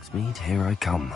Hogsmeade, here I come.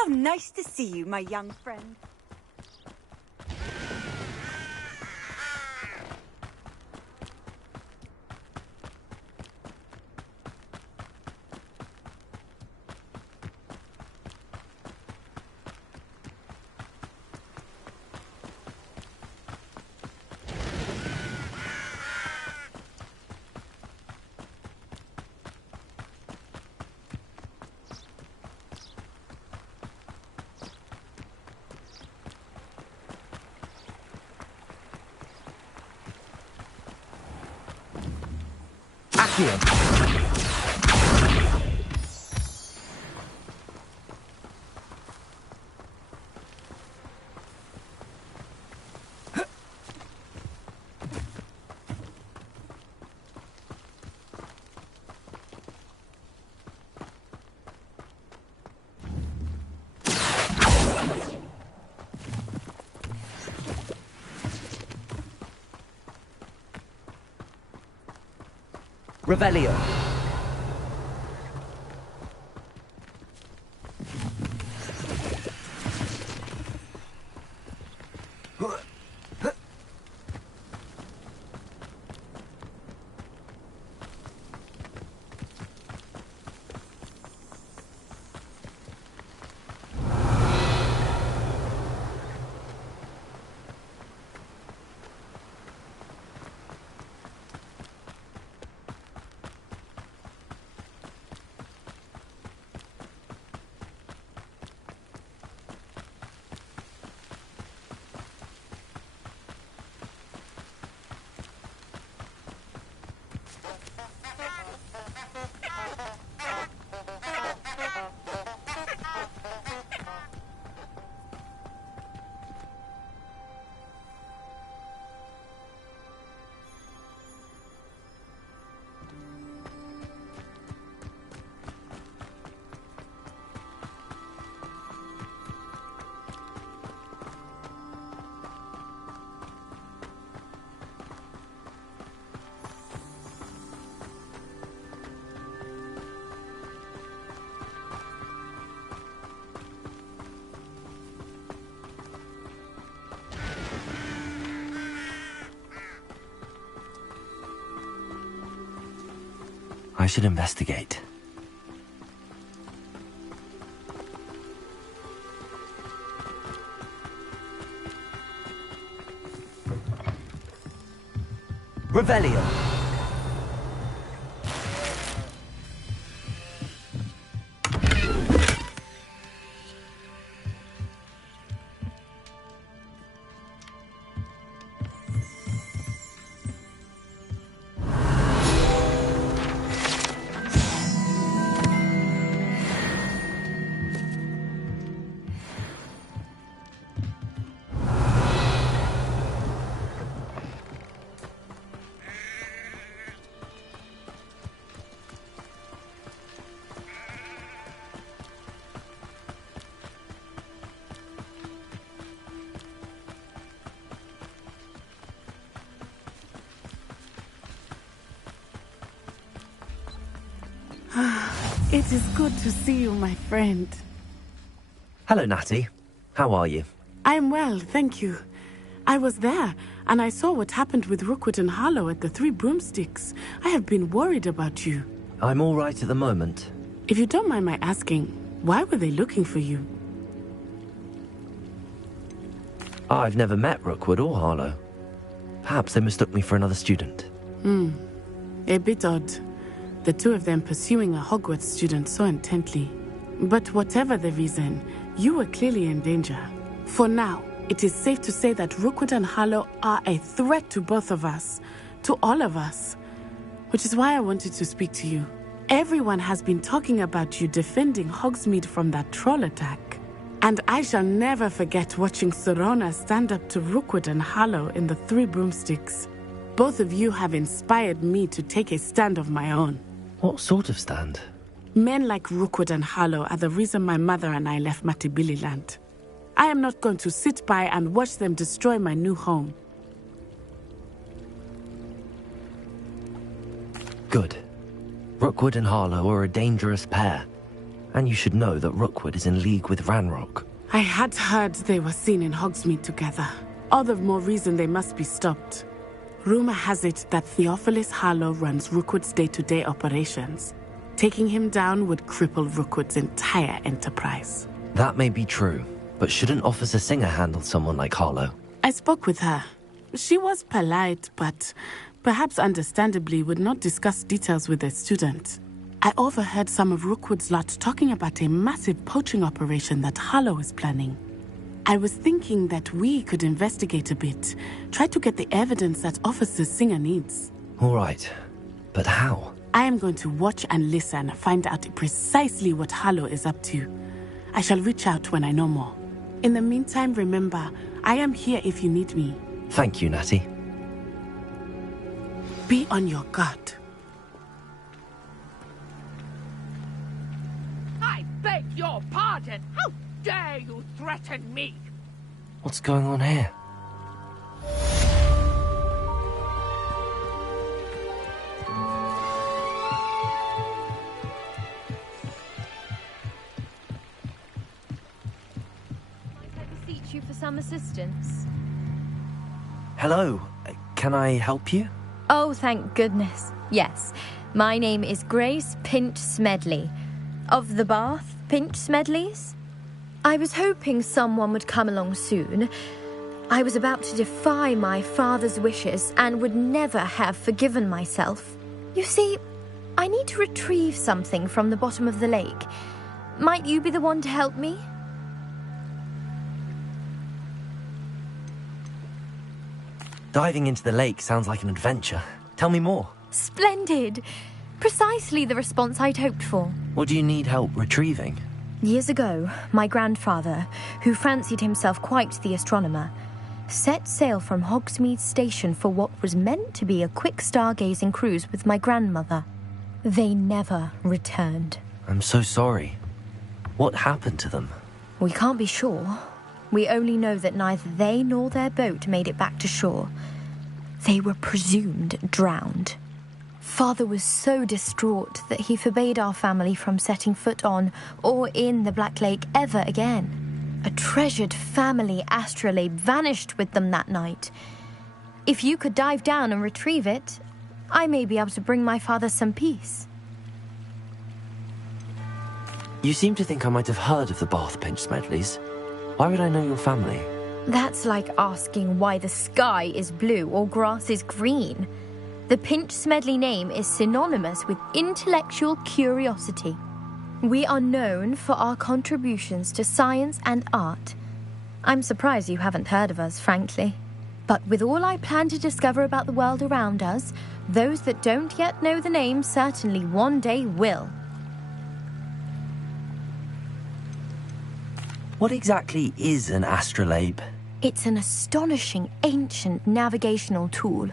How nice to see you, my young friend. Revelio. I should investigate. Revelio. It is good to see you, my friend. Hello, Natty. How are you? I'm well, thank you. I was there, and I saw what happened with Rookwood and Harlow at the Three Broomsticks. I have been worried about you. I'm all right at the moment. If you don't mind my asking, why were they looking for you? I've never met Rookwood or Harlow. Perhaps they mistook me for another student. A bit odd. The two of them pursuing a Hogwarts student so intently. But whatever the reason, you were clearly in danger. For now, it is safe to say that Rookwood and Harlow are a threat to both of us, to all of us. Which is why I wanted to speak to you. Everyone has been talking about you defending Hogsmeade from that troll attack. And I shall never forget watching Serona stand up to Rookwood and Harlow in the Three Broomsticks. Both of you have inspired me to take a stand of my own. What sort of stand? Men like Rookwood and Harlow are the reason my mother and I left Matibili land. I am not going to sit by and watch them destroy my new home. Good. Rookwood and Harlow are a dangerous pair. And you should know that Rookwood is in league with Ranrock. I had heard they were seen in Hogsmeade together. All the more reason they must be stopped. Rumor has it that Theophilus Harlow runs Rookwood's day-to-day operations. Taking him down would cripple Rookwood's entire enterprise. That may be true, but shouldn't Officer Singer handle someone like Harlow? I spoke with her. She was polite, but perhaps understandably would not discuss details with a student. I overheard some of Rookwood's lot talking about a massive poaching operation that Harlow is planning. I was thinking that we could investigate a bit, try to get the evidence that Officer Singer needs. All right, but how? I am going to watch and listen, find out precisely what Harlow is up to. I shall reach out when I know more. In the meantime, remember, I am here if you need me. Thank you, Natty. Be on your guard. I beg your pardon! How dare you threaten me? What's going on here? Might I beseech you for some assistance? Hello, can I help you? Oh, thank goodness. Yes, my name is Grace Pinch Smedley. Of the Bath Pinch Smedleys? I was hoping someone would come along soon. I was about to defy my father's wishes and would never have forgiven myself. You see, I need to retrieve something from the bottom of the lake. Might you be the one to help me? Diving into the lake sounds like an adventure. Tell me more. Splendid! Precisely the response I'd hoped for. What do you need help retrieving? Years ago, my grandfather, who fancied himself quite the astronomer, set sail from Hogsmeade Station for what was meant to be a quick stargazing cruise with my grandmother. They never returned. I'm so sorry. What happened to them? We can't be sure. We only know that neither they nor their boat made it back to shore. They were presumed drowned. Father was so distraught that he forbade our family from setting foot on or in the Black Lake ever again. A treasured family astrolabe vanished with them that night. If you could dive down and retrieve it, I may be able to bring my father some peace. You seem to think I might have heard of the Bath Pinch Smedleys. Why would I know your family? That's like asking why the sky is blue or grass is green. The Pinch Smedley name is synonymous with intellectual curiosity. We are known for our contributions to science and art. I'm surprised you haven't heard of us, frankly. But with all I plan to discover about the world around us, those that don't yet know the name certainly one day will. What exactly is an astrolabe? It's an astonishing ancient navigational tool,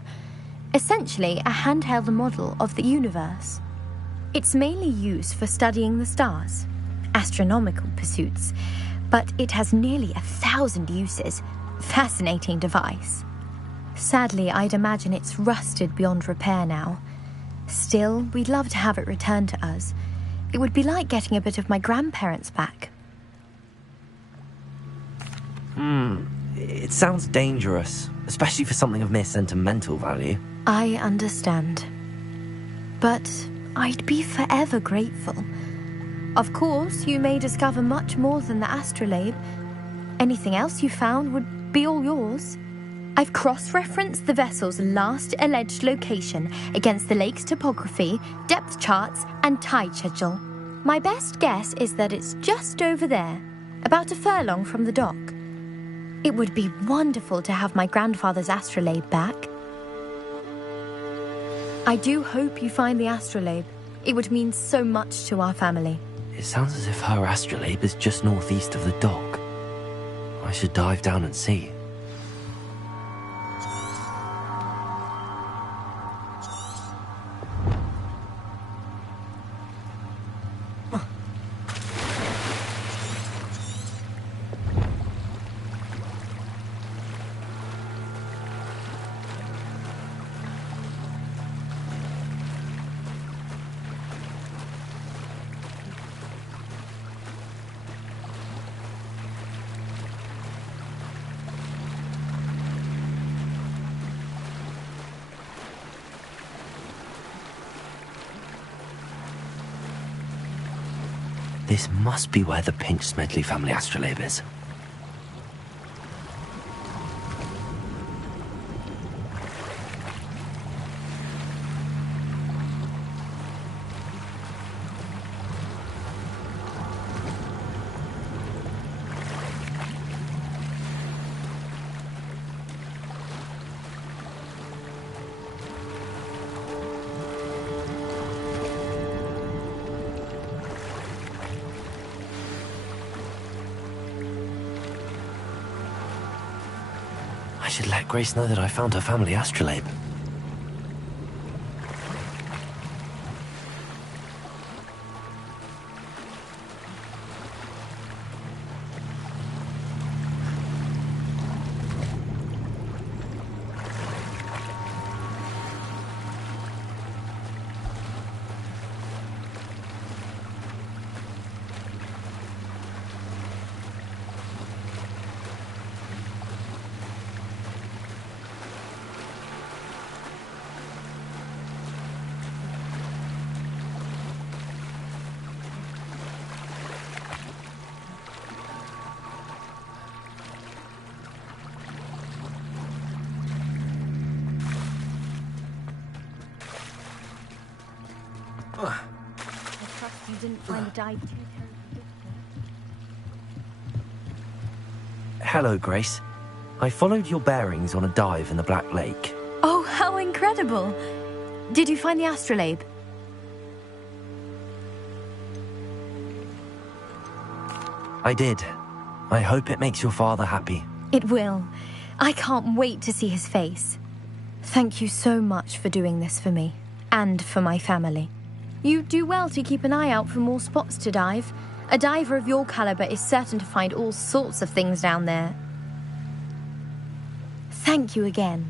essentially a handheld model of the universe. It's mainly used for studying the stars, astronomical pursuits, but it has nearly 1,000 uses. Fascinating device. Sadly, I'd imagine it's rusted beyond repair now. Still, we'd love to have it returned to us. It would be like getting a bit of my grandparents back. It sounds dangerous, especially for something of mere sentimental value. I understand. But I'd be forever grateful. Of course, you may discover much more than the astrolabe. Anything else you found would be all yours. I've cross-referenced the vessel's last alleged location against the lake's topography, depth charts, and tide schedule. My best guess is that it's just over there, about a furlong from the dock. It would be wonderful to have my grandfather's astrolabe back. I do hope you find the astrolabe. It would mean so much to our family. It sounds as if her astrolabe is just northeast of the dock. I should dive down and see. This must be where the Pinch Smedley family astrolabe is. I should let Grace know that I found her family astrolabe. I trust you didn't find the dive too terribly difficult. Hello, Grace. I followed your bearings on a dive in the Black Lake. Oh, how incredible! Did you find the astrolabe? I did. I hope it makes your father happy. It will. I can't wait to see his face. Thank you so much for doing this for me, and for my family. You do well to keep an eye out for more spots to dive. A diver of your caliber is certain to find all sorts of things down there. Thank you again.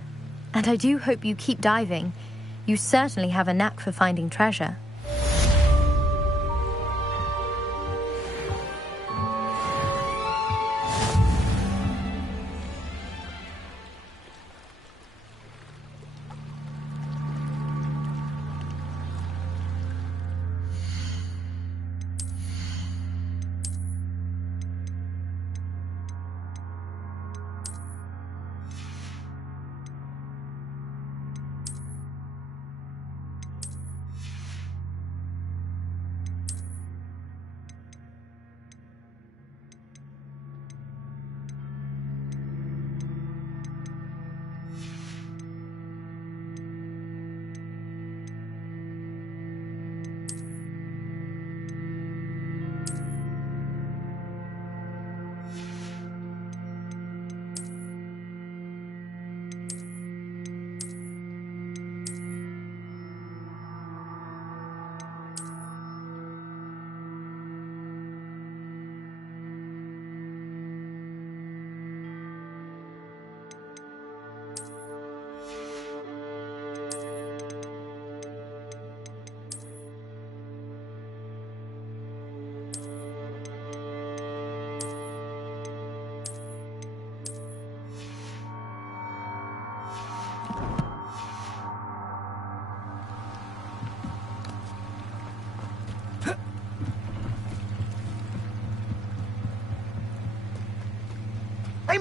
And I do hope you keep diving. You certainly have a knack for finding treasure.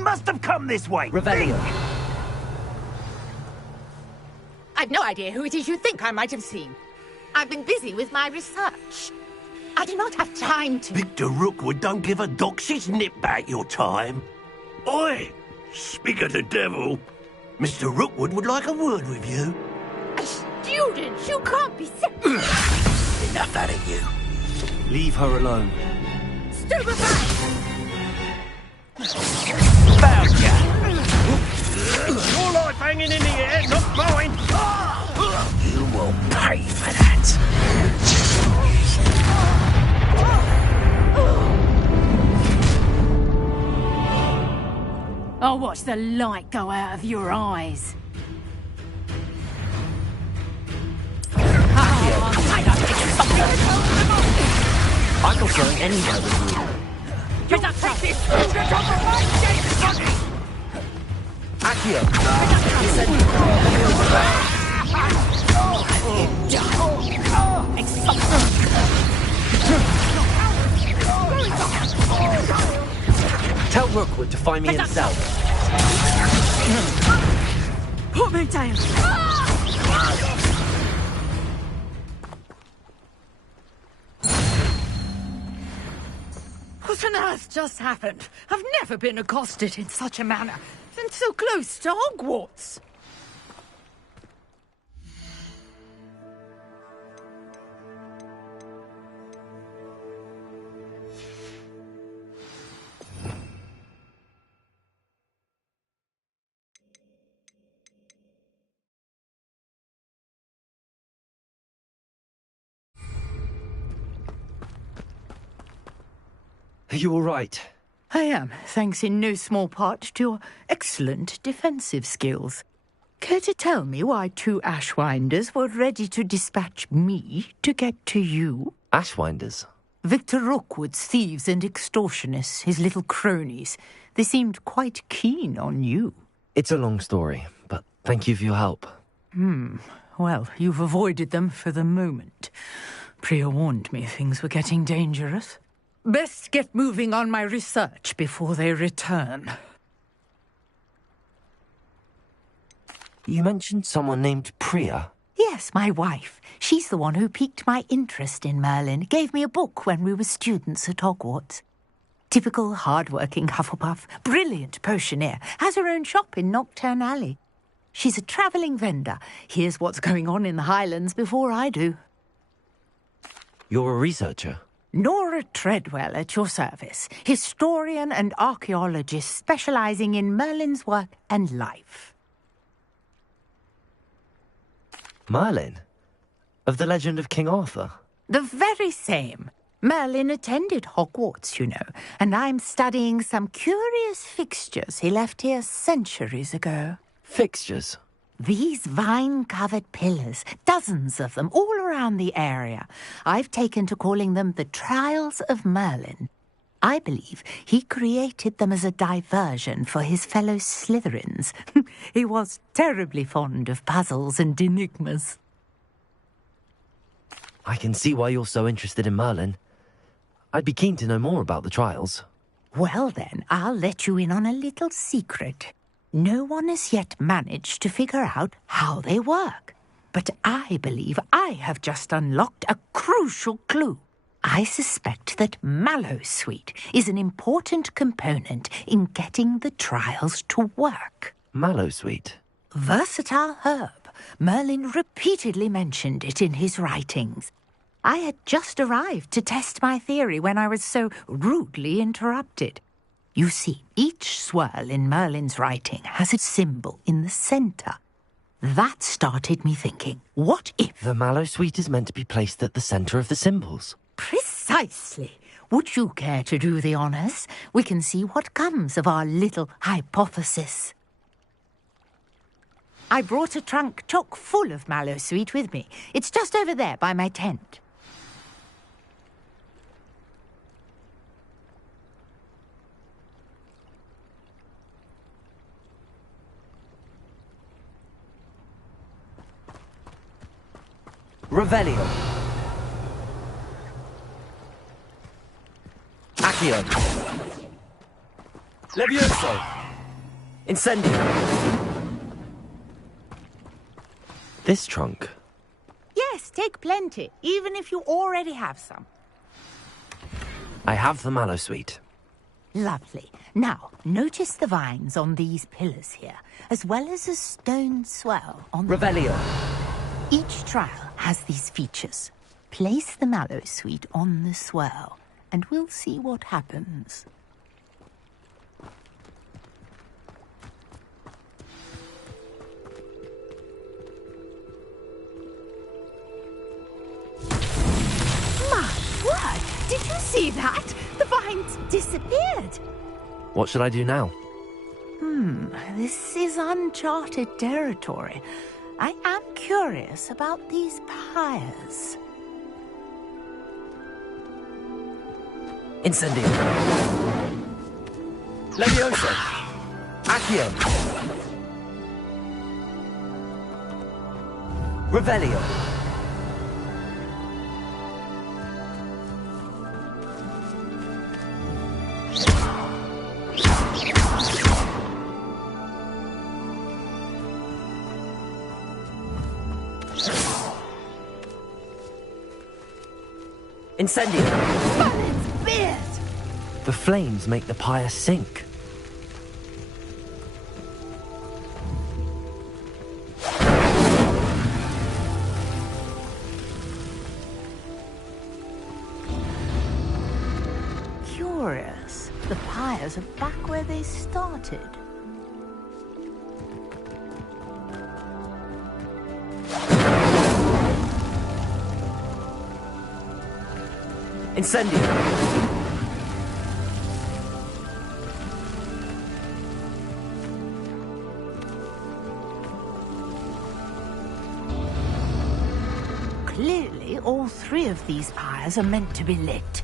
must have come this way. Revelio. I've no idea who it is you think I might have seen. I've been busy with my research. I do not have time to... Victor Rookwood don't give a doxy's nip back your time. Oi! Speak of the devil. Mr. Rookwood would like a word with you. A student? You can't be sick. Enough out of you. Leave her alone. Stupefy! Found ya! Your life hanging in the air, not mine! You will pay for that. I'll watch the light go out of your eyes. I'm not going anywhere with you. Get up, take this! Get on the right, Jason! Accio! Tell Rookwood to find me himself. Put me down. What on earth just happened? I've never been accosted in such a manner. And so close to Hogwarts. Are you all right? I am, thanks in no small part to your excellent defensive skills. Care to tell me why 2 Ashwinders were ready to dispatch me to get to you? Ashwinders? Victor Rookwood's thieves and extortionists, his little cronies. They seemed quite keen on you. It's a long story, but thank you for your help. Well, you've avoided them for the moment. Priya warned me things were getting dangerous. Best get moving on my research before they return. You mentioned someone named Priya. Yes, my wife. She's the one who piqued my interest in Merlin. Gave me a book when we were students at Hogwarts. Typical hard-working Hufflepuff, brilliant potioneer, has her own shop in Knockturn Alley. She's a travelling vendor. Hears what's going on in the Highlands before I do. You're a researcher? Nora Treadwell at your service, historian and archaeologist specialising in Merlin's work and life. Merlin? Of the legend of King Arthur? The very same. Merlin attended Hogwarts, you know, and I'm studying some curious fixtures he left here centuries ago. Fixtures? These vine-covered pillars, dozens of them, all around the area. I've taken to calling them the Trials of Merlin. I believe he created them as a diversion for his fellow Slytherins. He was terribly fond of puzzles and enigmas. I can see why you're so interested in Merlin. I'd be keen to know more about the trials. Well then, I'll let you in on a little secret. No one has yet managed to figure out how they work. But I believe I have just unlocked a crucial clue. I suspect that Mallowsweet is an important component in getting the trials to work. Mallowsweet? Versatile herb. Merlin repeatedly mentioned it in his writings. I had just arrived to test my theory when I was so rudely interrupted. You see, each swirl in Merlin's writing has a symbol in the centre. That started me thinking, what if... The Mallowsweet is meant to be placed at the centre of the symbols. Precisely. Would you care to do the honours? We can see what comes of our little hypothesis. I brought a trunk chock full of Mallowsweet with me. It's just over there by my tent. Revelio. Accio. Levioso. Incendio! This trunk? Yes, take plenty, even if you already have some. I have the mallow sweet. Lovely. Now, notice the vines on these pillars here, as well as a stone swell on the... Revelio! Each trial has these features. Place the mallow sweet on the swirl, and we'll see what happens. My word! Did you see that? The vines disappeared. What should I do now? This is uncharted territory. I am curious about these pyres. Incendio! Leviosa! Accio! Revelio! Incendio! It's beard! The flames make the pyre sink. Curious. The pyres are back where they started. Incendio! Clearly, all three of these pyres are meant to be lit.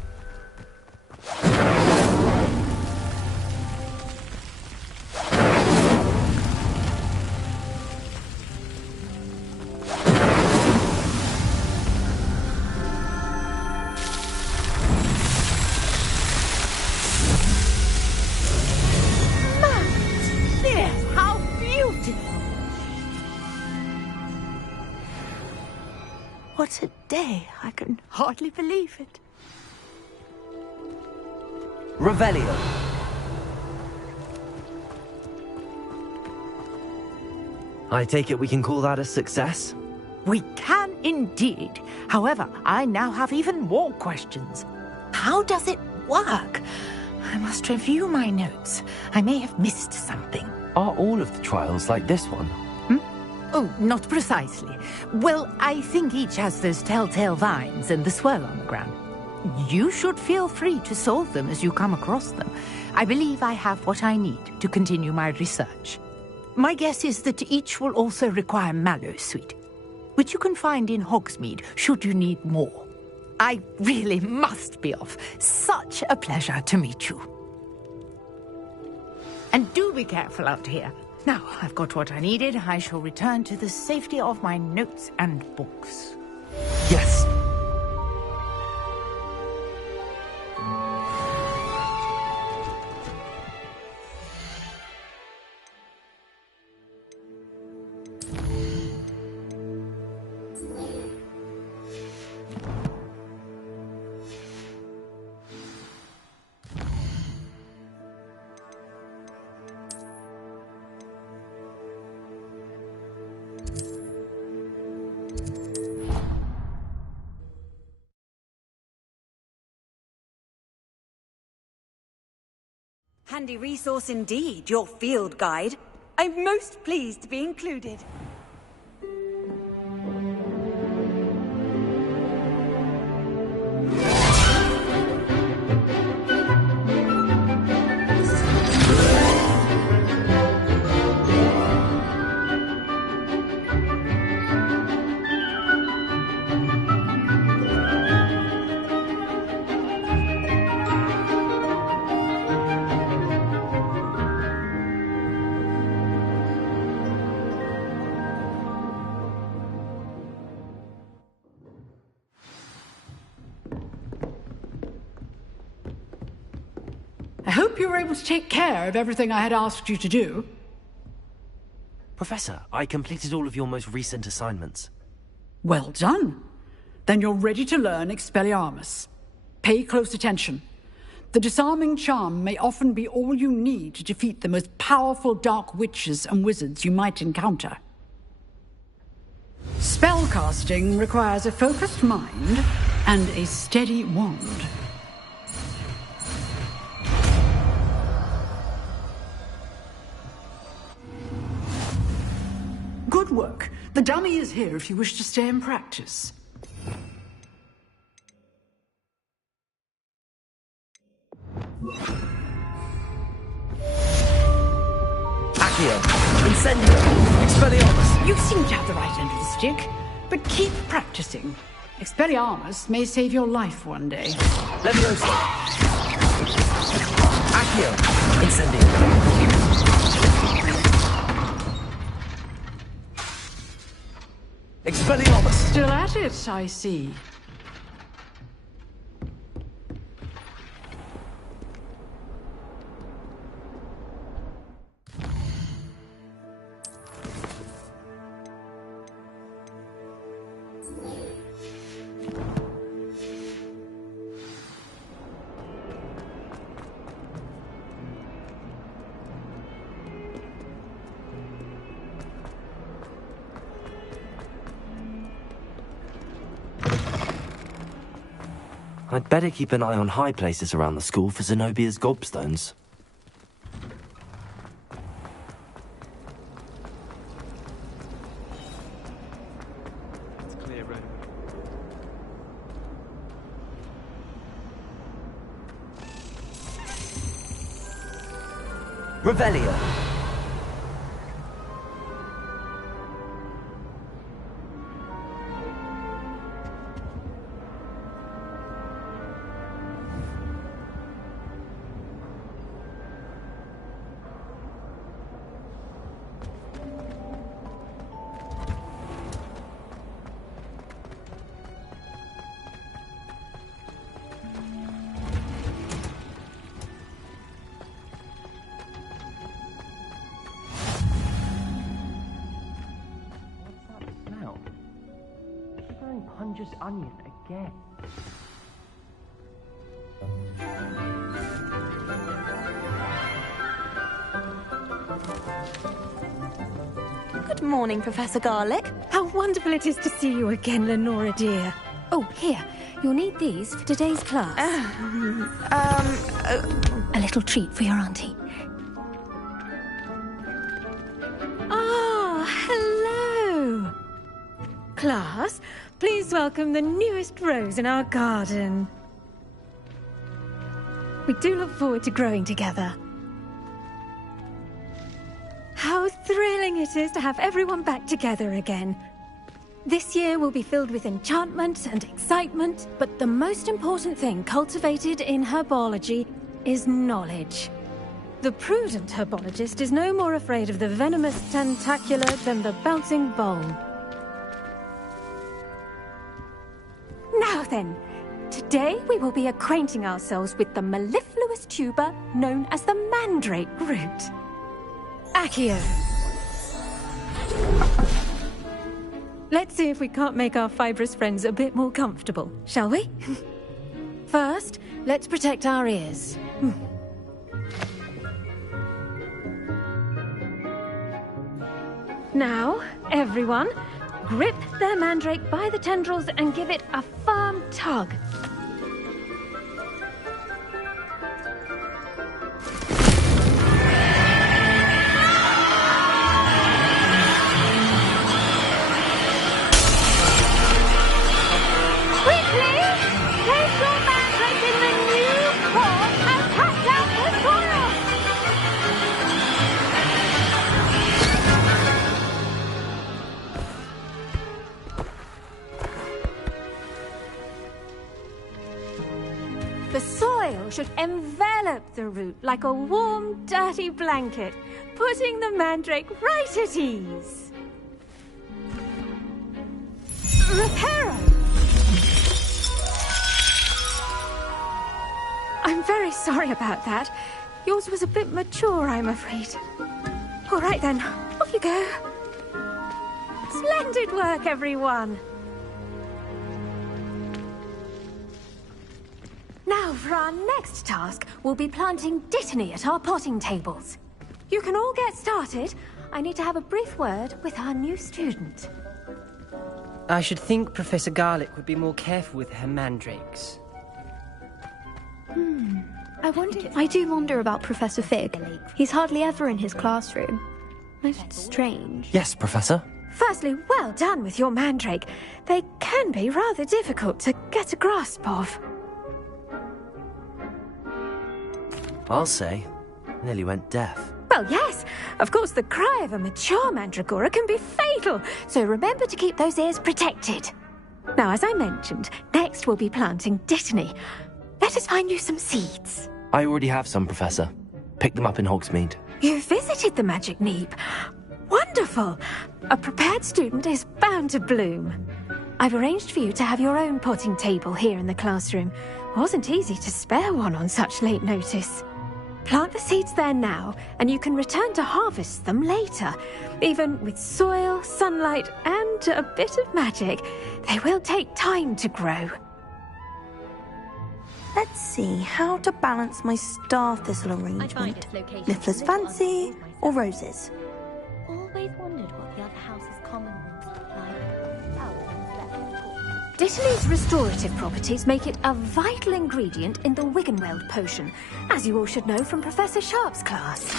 How beautiful! What a day! I can hardly believe it. Revelio! I take it we can call that a success? We can indeed. However, I now have even more questions. How does it work? I must review my notes. I may have missed something. Are all of the trials like this one? Oh, not precisely. Well, I think each has those telltale vines and the swirl on the ground. You should feel free to solve them as you come across them. I believe I have what I need to continue my research. My guess is that each will also require mallow sweet, which you can find in Hogsmeade should you need more. I really must be off. Such a pleasure to meet you. And do be careful out here. Now, I've got what I needed. I shall return to the safety of my notes and books. Yes! Handy resource indeed, your field guide. I'm most pleased to be included. I hope you were able to take care of everything I had asked you to do. Professor, I completed all of your most recent assignments. Well done. Then you're ready to learn Expelliarmus. Pay close attention. The disarming charm may often be all you need to defeat the most powerful dark witches and wizards you might encounter. Spellcasting requires a focused mind and a steady wand. Good work. The dummy is here if you wish to stay and practice. Accio! Incendio! Expelliarmus! You seem to have the right end of the stick, but keep practicing. Expelliarmus may save your life one day. Leviosa! Accio! Incendio! Expelliarmus! Still at it, I see. I'd better keep an eye on high places around the school for Zenobia's gobstones. It's clear, right? Revelio! Just onion again. Good morning, Professor Garlick. How wonderful it is to see you again, Lenora dear. Oh, here. You'll need these for today's class. A little treat for your auntie. Ah, hello. Class, please welcome the newest rose in our garden. We do look forward to growing together. How thrilling it is to have everyone back together again. This year will be filled with enchantment and excitement, but the most important thing cultivated in herbology is knowledge. The prudent herbologist is no more afraid of the venomous tentacula than the bouncing bulb. Now then, today we will be acquainting ourselves with the mellifluous tuber known as the mandrake root. Accio. Let's see if we can't make our fibrous friends a bit more comfortable, shall we? First, let's protect our ears. Now, everyone, grip their mandrake by the tendrils and give it a firm tug. Quickly! Place your mandrake in the new pot and cut down the soil! The soil should envelop the root like a warm, dirty blanket, putting the mandrake right at ease. Reparo! I'm very sorry about that. Yours was a bit mature, I'm afraid. All right then, off you go. Splendid work, everyone! Now, for our next task, we'll be planting Dittany at our potting tables. You can all get started. I need to have a brief word with our new student. I should think Professor Garlick would be more careful with her mandrakes. I do wonder about Professor Fig. He's hardly ever in his classroom. Most strange. Yes, Professor. Firstly, well done with your mandrake. They can be rather difficult to get a grasp of. I'll say. Nearly went deaf. Well, yes. Of course, the cry of a mature mandragora can be fatal, so remember to keep those ears protected. Now, as I mentioned, next we'll be planting Dittany. Let us find you some seeds. I already have some, Professor. Picked them up in Hogsmeade. You visited the Magic Neep. Wonderful. A prepared student is bound to bloom. I've arranged for you to have your own potting table here in the classroom. Wasn't easy to spare one on such late notice. Plant the seeds there now, and you can return to harvest them later. Even with soil, sunlight, and a bit of magic, they will take time to grow. Let's see how to balance my star thistle arrangement. Niffler's fancy or roses? Always wondered what the other house's common rooms look like. Dittany's restorative properties make it a vital ingredient in the Wiggenweld potion, as you all should know from Professor Sharp's class.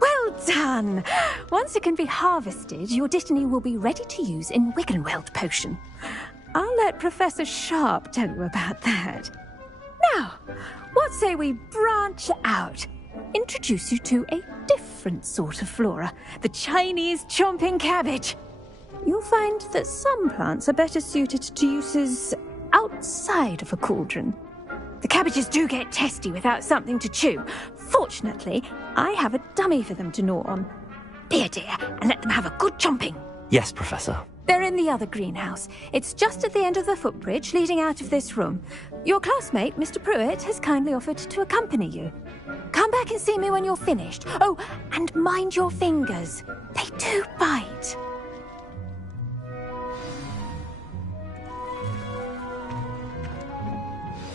Well done! Once it can be harvested, your Dittany will be ready to use in Wiggenweld potion. I'll let Professor Sharp tell you about that. Now, what say we branch out? Introduce you to a different sort of flora, the Chinese chomping cabbage. You'll find that some plants are better suited to uses outside of a cauldron. The cabbages do get testy without something to chew. Fortunately, I have a dummy for them to gnaw on. Be a dear and let them have a good chomping. Yes, Professor. They're in the other greenhouse. It's just at the end of the footbridge leading out of this room. Your classmate, Mr. Pruitt, has kindly offered to accompany you. Come back and see me when you're finished. Oh, and mind your fingers. They do bite.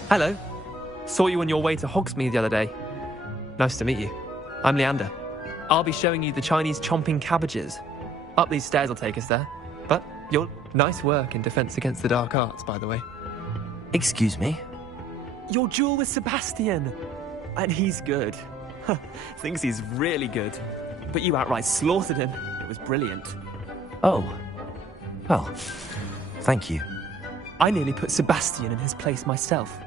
Hello. Saw you on your way to Hogsmeade the other day. Nice to meet you. I'm Leander. I'll be showing you the Chinese chomping cabbages. Up these stairs will take us there. But your nice work in Defense Against the Dark Arts, by the way. Excuse me? Your duel with Sebastian. And he's good. Thinks he's really good. But you outright slaughtered him. It was brilliant. Oh. Well, thank you. I nearly put Sebastian in his place myself.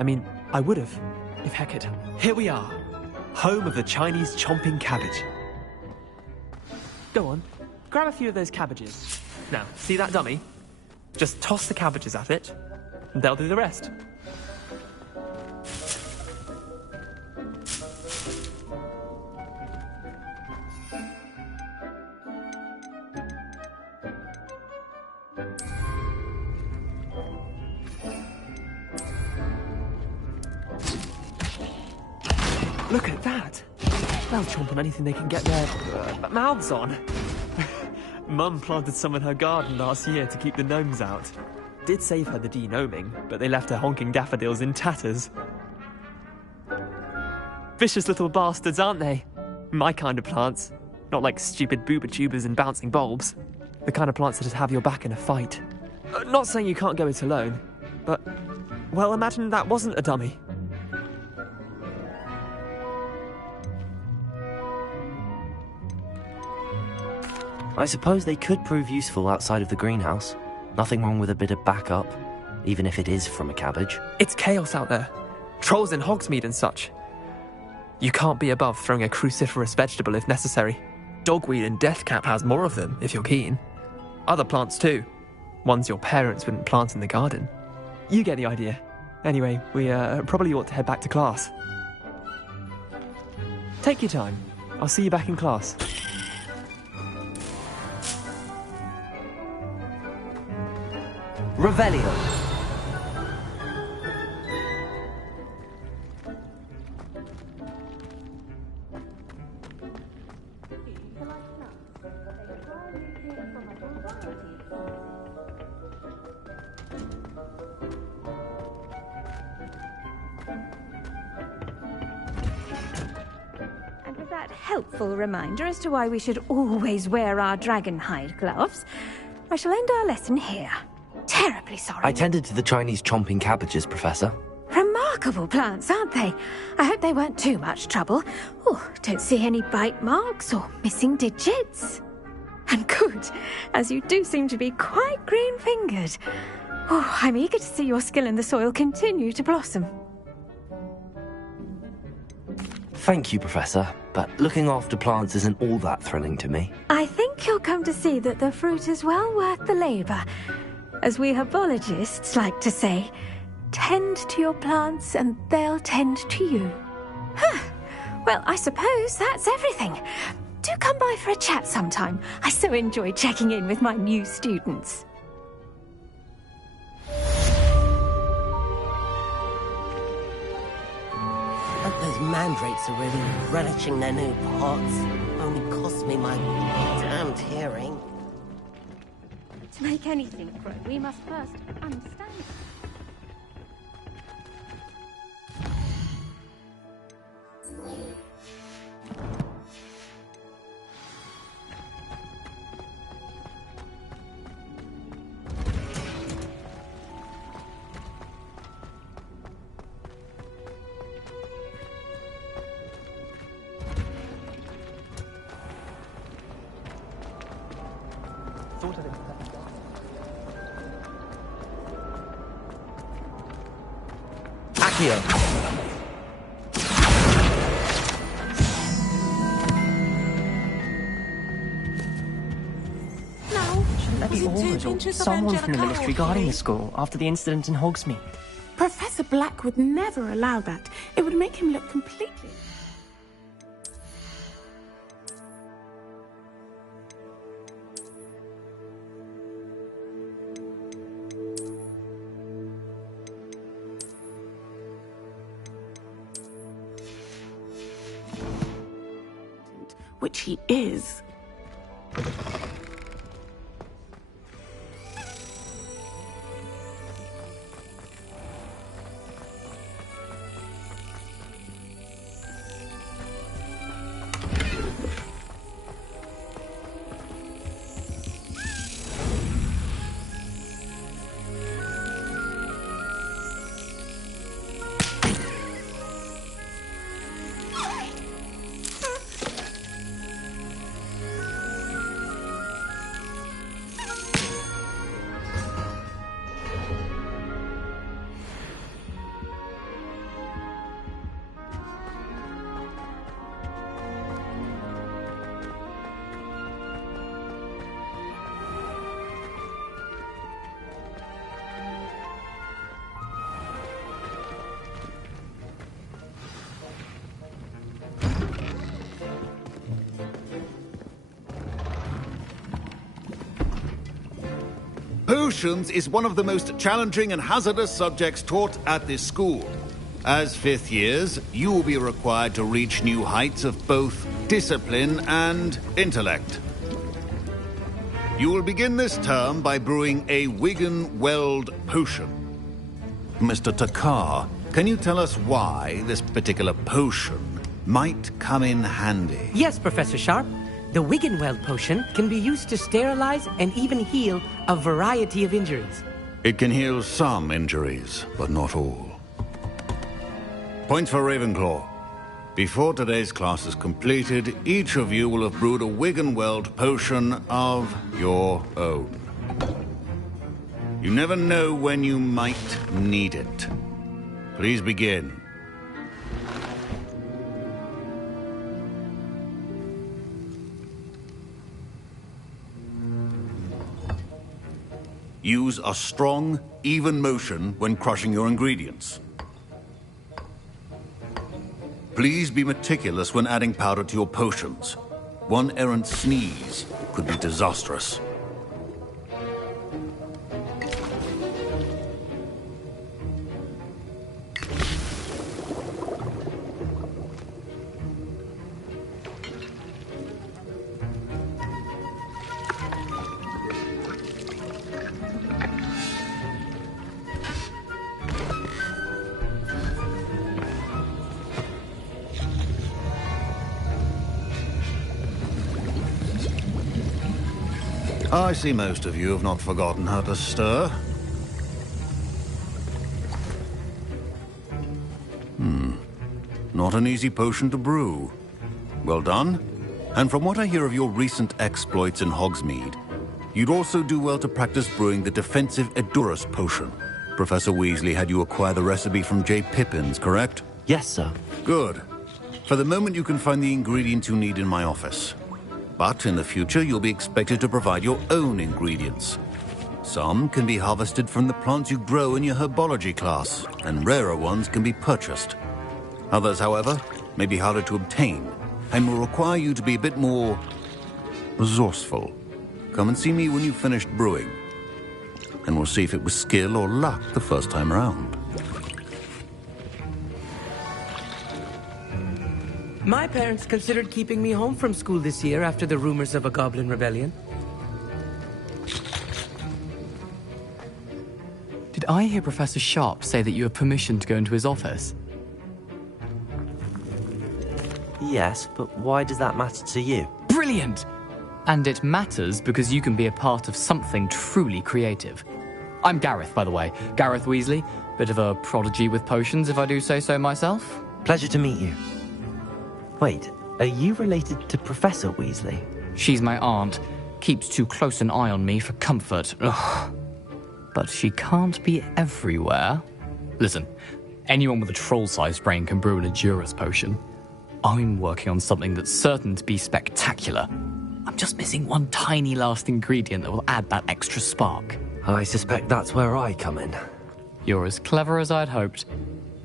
I mean, I would have, if Hecate. Here we are. Home of the Chinese chomping cabbage. Go on. Grab a few of those cabbages. Now, see that dummy? Just toss the cabbages at it, and they'll do the rest. Look at that! They'll chomp on anything they can get their mouths on. Mum planted some in her garden last year to keep the gnomes out. Did save her the de-gnoming, but they left her honking daffodils in tatters. Vicious little bastards, aren't they? My kind of plants. Not like stupid booba tubers and bouncing bulbs. The kind of plants that just have your back in a fight. Not saying you can't go it alone, but, well, imagine that wasn't a dummy. I suppose they could prove useful outside of the greenhouse. Nothing wrong with a bit of backup, even if it is from a cabbage. It's chaos out there. Trolls in Hogsmeade and such. You can't be above throwing a cruciferous vegetable if necessary. Dogweed and deathcap has more of them, if you're keen. Other plants too. Ones your parents wouldn't plant in the garden. You get the idea. Anyway, we probably ought to head back to class. Take your time. I'll see you back in class. Revelio. And with that helpful reminder as to why we should always wear our dragonhide gloves, I shall end our lesson here. Terribly sorry. I tended to the Chinese chomping cabbages, Professor. Remarkable plants, aren't they? I hope they weren't too much trouble. Oh, don't see any bite marks or missing digits. And good, as you do seem to be quite green-fingered. Oh, I'm eager to see your skill in the soil continue to blossom. Thank you, Professor, but looking after plants isn't all that thrilling to me. I think you'll come to see that the fruit is well worth the labour. As we herbologists like to say, tend to your plants and they'll tend to you. Huh. Well, I suppose that's everything. Do come by for a chat sometime. I so enjoy checking in with my new students. But those mandrakes are really relishing their new pots. Only cost me my damned hearing. To make anything grow, we must first understand it. Accio. Shouldn't there be orders or someone from the Ministry guarding the school after the incident in Hogsmeade? Professor Black would never allow that. It would make him look completely... which he is. Potions is one of the most challenging and hazardous subjects taught at this school. As fifth years, you will be required to reach new heights of both discipline and intellect. You will begin this term by brewing a Wigan-Weld potion. Mr. Takar, can you tell us why this particular potion might come in handy? Yes, Professor Sharp. The Wigan-Weld potion can be used to sterilize and even heal a variety of injuries. It can heal some injuries, but not all. Points for Ravenclaw. Before today's class is completed, each of you will have brewed a Wigan-Weld potion of your own. You never know when you might need it. Please begin. Use a strong, even motion when crushing your ingredients. Please be meticulous when adding powder to your potions. One errant sneeze could be disastrous. I see most of you have not forgotten how to stir. Not an easy potion to brew. Well done. And from what I hear of your recent exploits in Hogsmeade, you'd also do well to practice brewing the defensive Edurus potion. Professor Weasley had you acquire the recipe from J. Pippins, correct? Yes, sir. Good. For the moment, you can find the ingredients you need in my office. But in the future, you'll be expected to provide your own ingredients. Some can be harvested from the plants you grow in your herbology class, and rarer ones can be purchased. Others, however, may be harder to obtain, and will require you to be a bit more resourceful. Come and see me when you've finished brewing, and we'll see if it was skill or luck the first time around. My parents considered keeping me home from school this year after the rumors of a goblin rebellion. Did I hear Professor Sharp say that you have permission to go into his office? Yes, but why does that matter to you? Brilliant! And it matters because you can be a part of something truly creative. I'm Gareth, by the way. Gareth Weasley. Bit of a prodigy with potions, if I do say so myself. Pleasure to meet you. Wait, are you related to Professor Weasley? She's my aunt. Keeps too close an eye on me for comfort. Ugh. But she can't be everywhere. Listen, anyone with a troll-sized brain can brew an Edurus potion. I'm working on something that's certain to be spectacular. I'm just missing one tiny last ingredient that will add that extra spark. I suspect that's where I come in. You're as clever as I'd hoped.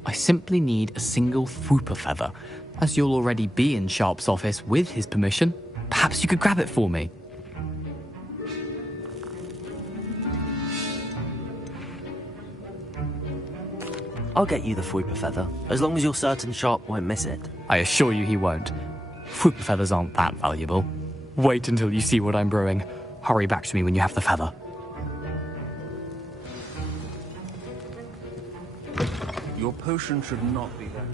I simply need a single Fwooper feather. As you'll already be in Sharp's office with his permission, perhaps you could grab it for me. I'll get you the Fwooper feather, as long as you're certain Sharp won't miss it. I assure you he won't. Fwooper feathers aren't that valuable. Wait until you see what I'm brewing. Hurry back to me when you have the feather. Your potion should not be that.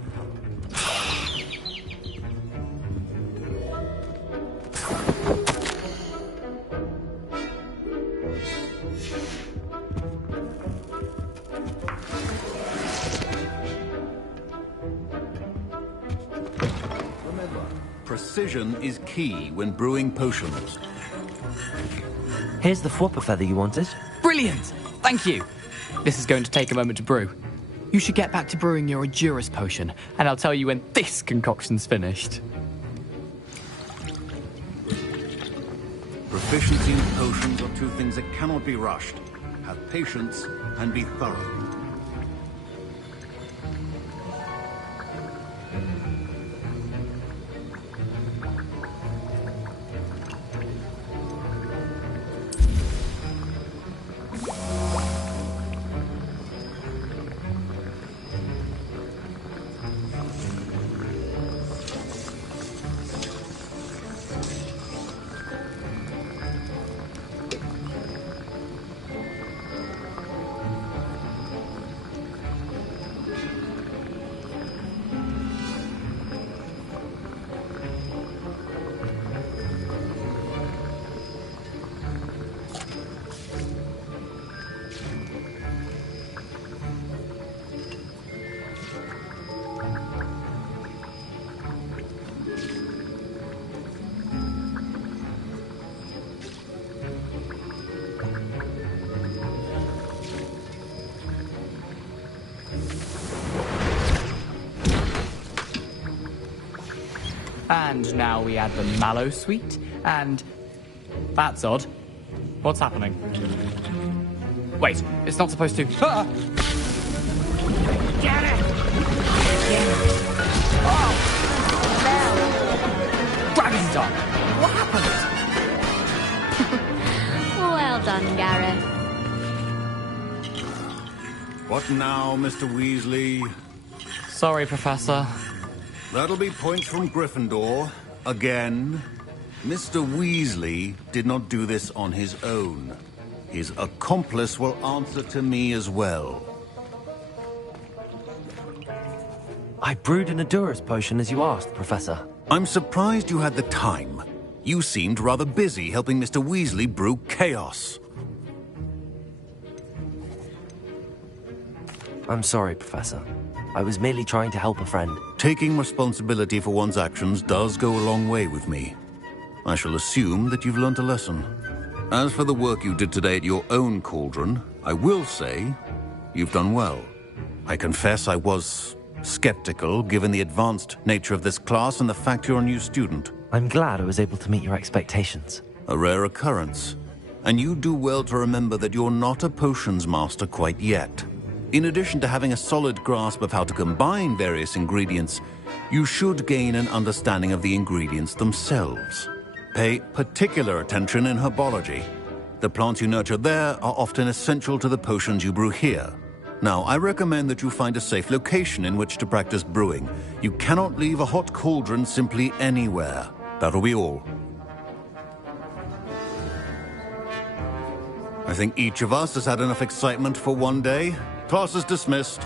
Precision is key when brewing potions. Here's the Fwooper feather you wanted. Brilliant! Thank you! This is going to take a moment to brew. You should get back to brewing your Edurus potion, and I'll tell you when this concoction's finished. Proficiency in potions are two things that cannot be rushed. Have patience and be thorough. And now we add the mallow sweet, and... That's odd. What's happening? Wait, it's not supposed to... Ah! Get it! Oh! Dragon done! What happened? Well done, Gareth. What now, Mr. Weasley? Sorry, Professor. That'll be points from Gryffindor. Again. Mr. Weasley did not do this on his own. His accomplice will answer to me as well. I brewed an Edurus potion as you asked, Professor. I'm surprised you had the time. You seemed rather busy helping Mr. Weasley brew chaos. I'm sorry, Professor. I was merely trying to help a friend. Taking responsibility for one's actions does go a long way with me. I shall assume that you've learnt a lesson. As for the work you did today at your own cauldron, I will say you've done well. I confess I was skeptical, given the advanced nature of this class and the fact you're a new student. I'm glad I was able to meet your expectations. A rare occurrence. And you do well to remember that you're not a potions master quite yet. In addition to having a solid grasp of how to combine various ingredients, you should gain an understanding of the ingredients themselves. Pay particular attention in herbology. The plants you nurture there are often essential to the potions you brew here. Now, I recommend that you find a safe location in which to practice brewing. You cannot leave a hot cauldron simply anywhere. That'll be all. I think each of us has had enough excitement for one day. Class is dismissed.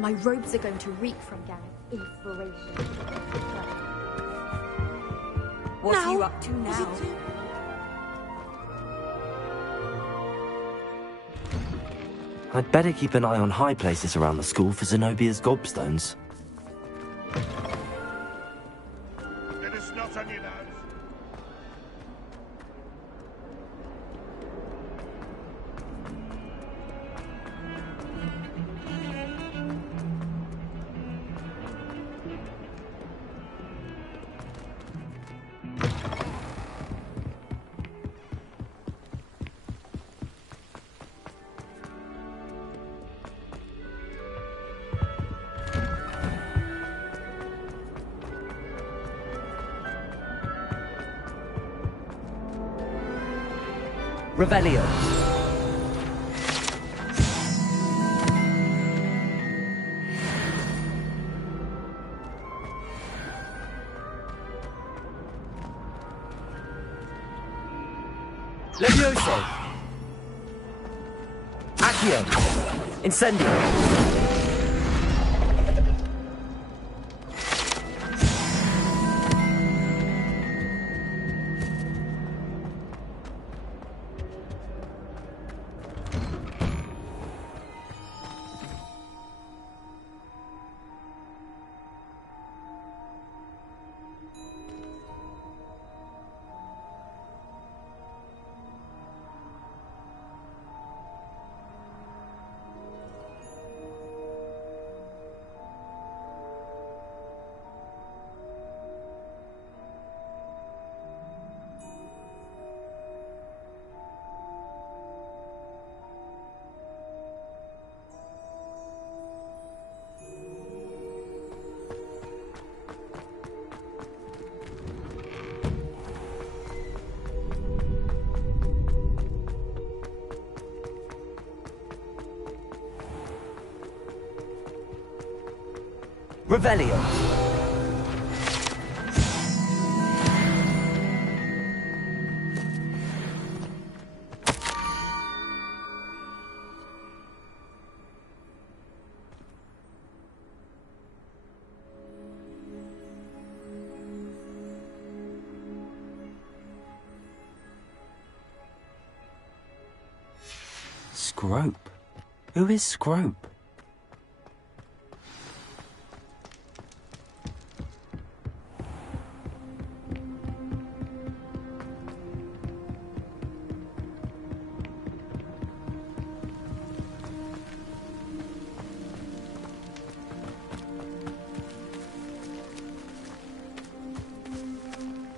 My robes are going to reek from inspiration. What are you up to now? I'd better keep an eye on high places around the school for Zenobia's gobstones. Let us not on you, lads. Revelio. Levioso. Accio. Incendio. Revelio. Scrope? Who is Scrope?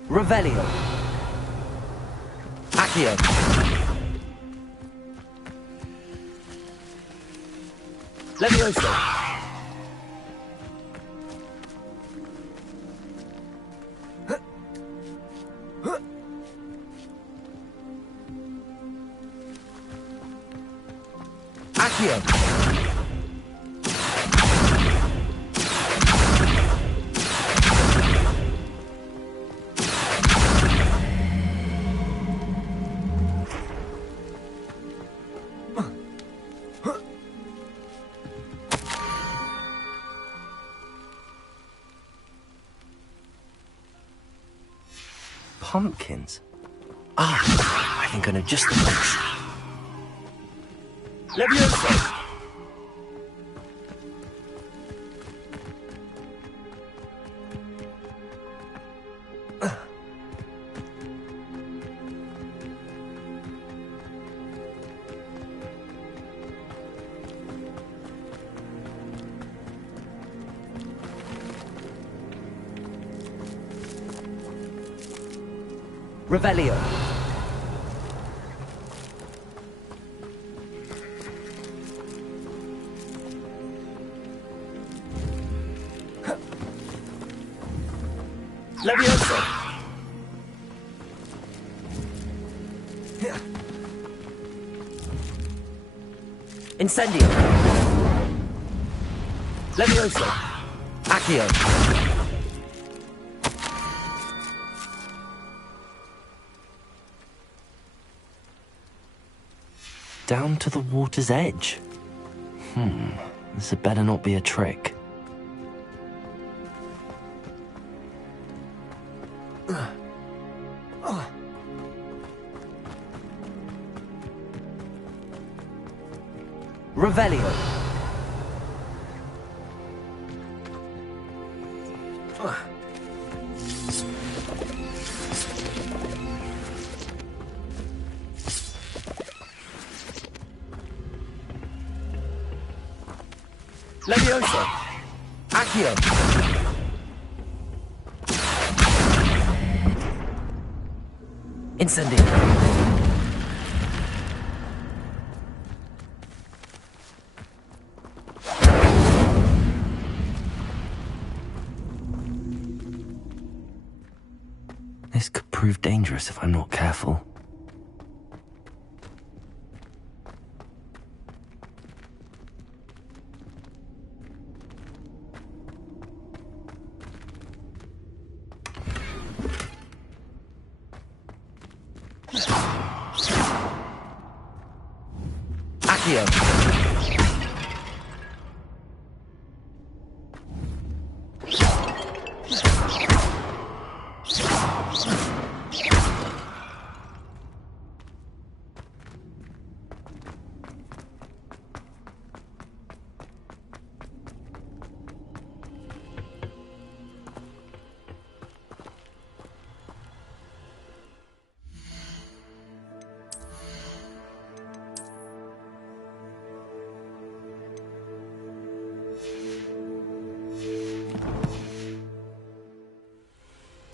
Revelio. Accio. Levioso. Accio. Pumpkins? Ah, I think I know just the place. Levioso! Revelio. Levioso. Incendio. Levioso. Accio. Down to the water's edge. This had better not be a trick. Revelio. Levioso. Accio. Incendio. This could prove dangerous if I'm not careful. Accio.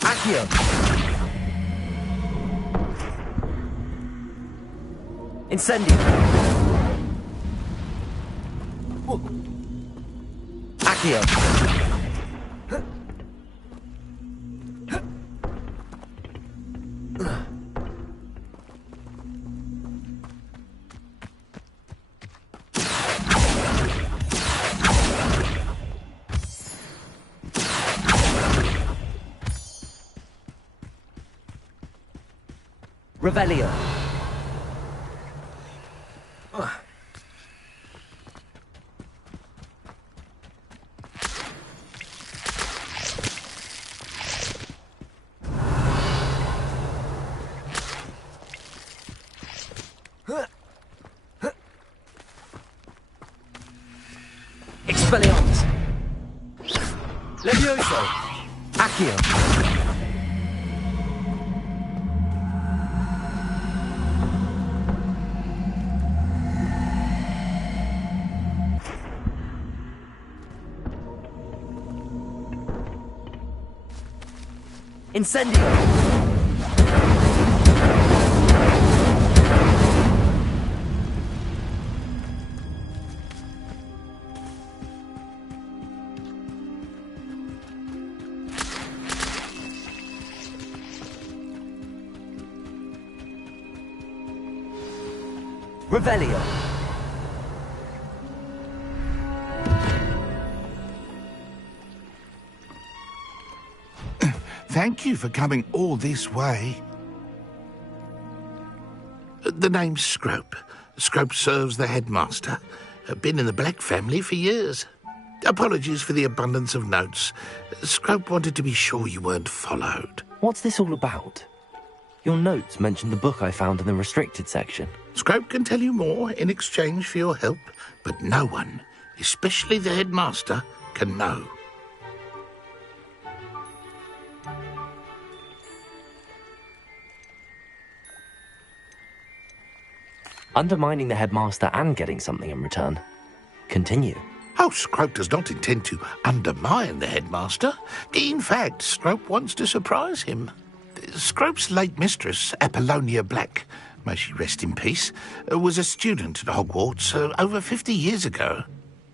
Accio. Incendio. Accio. Revelio. Expelliarmus. Levioso. Accio. Incendio! Revelio! Thank you for coming all this way. The name's Scrope. Scrope serves the headmaster. Been in the Black family for years. Apologies for the abundance of notes. Scrope wanted to be sure you weren't followed. What's this all about? Your notes mentioned the book I found in the restricted section. Scrope can tell you more in exchange for your help, but no one, especially the headmaster, can know. Undermining the headmaster and getting something in return. Continue. Oh, Scrope does not intend to undermine the headmaster. In fact, Scrope wants to surprise him. Scrope's late mistress, Apollonia Black, may she rest in peace, was a student at Hogwarts over 50 years ago.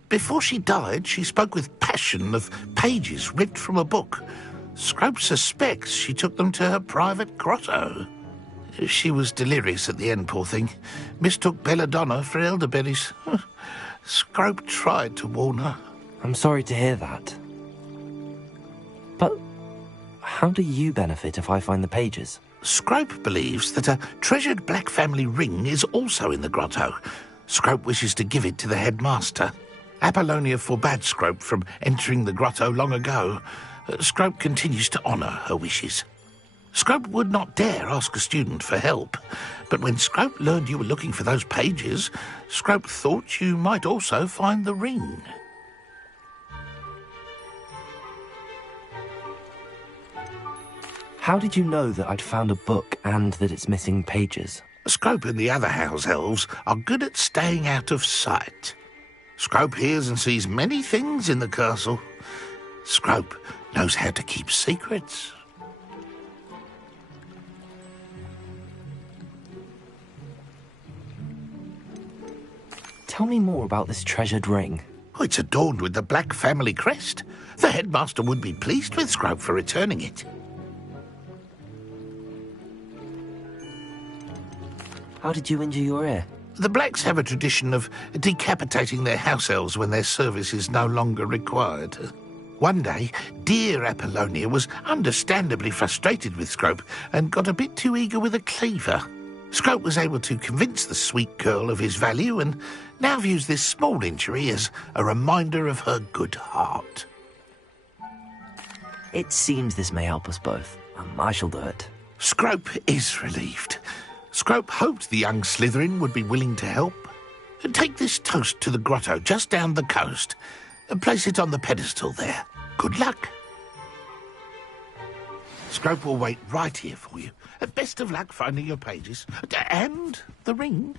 Before she died, she spoke with passion of pages ripped from a book. Scrope suspects she took them to her private grotto. She was delirious at the end, poor thing. Mistook belladonna for elderberries. Scrope tried to warn her. I'm sorry to hear that. But how do you benefit if I find the pages? Scrope believes that a treasured Black family ring is also in the grotto. Scrope wishes to give it to the headmaster. Apollonia forbade Scrope from entering the grotto long ago. Scrope continues to honour her wishes. Scrope would not dare ask a student for help, but when Scrope learned you were looking for those pages, Scrope thought you might also find the ring. How did you know that I'd found a book and that it's missing pages? Scrope and the other house elves are good at staying out of sight. Scrope hears and sees many things in the castle. Scrope knows how to keep secrets. Tell me more about this treasured ring. Oh, it's adorned with the Black family crest. The headmaster would be pleased with Scrope for returning it. How did you injure your ear? The Blacks have a tradition of decapitating their house elves when their service is no longer required. One day, dear Apollonia was understandably frustrated with Scrope and got a bit too eager with a cleaver. Scrope was able to convince the sweet girl of his value and now views this small injury as a reminder of her good heart. It seems this may help us both. I shall do it. Scrope is relieved. Scrope hoped the young Slytherin would be willing to help. Take this toast to the grotto just down the coast and place it on the pedestal there. Good luck. Scrope will wait right here for you. Best of luck finding your pages. And the ring.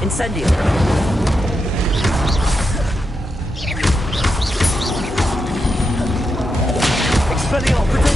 Incendio. Expelliarmus,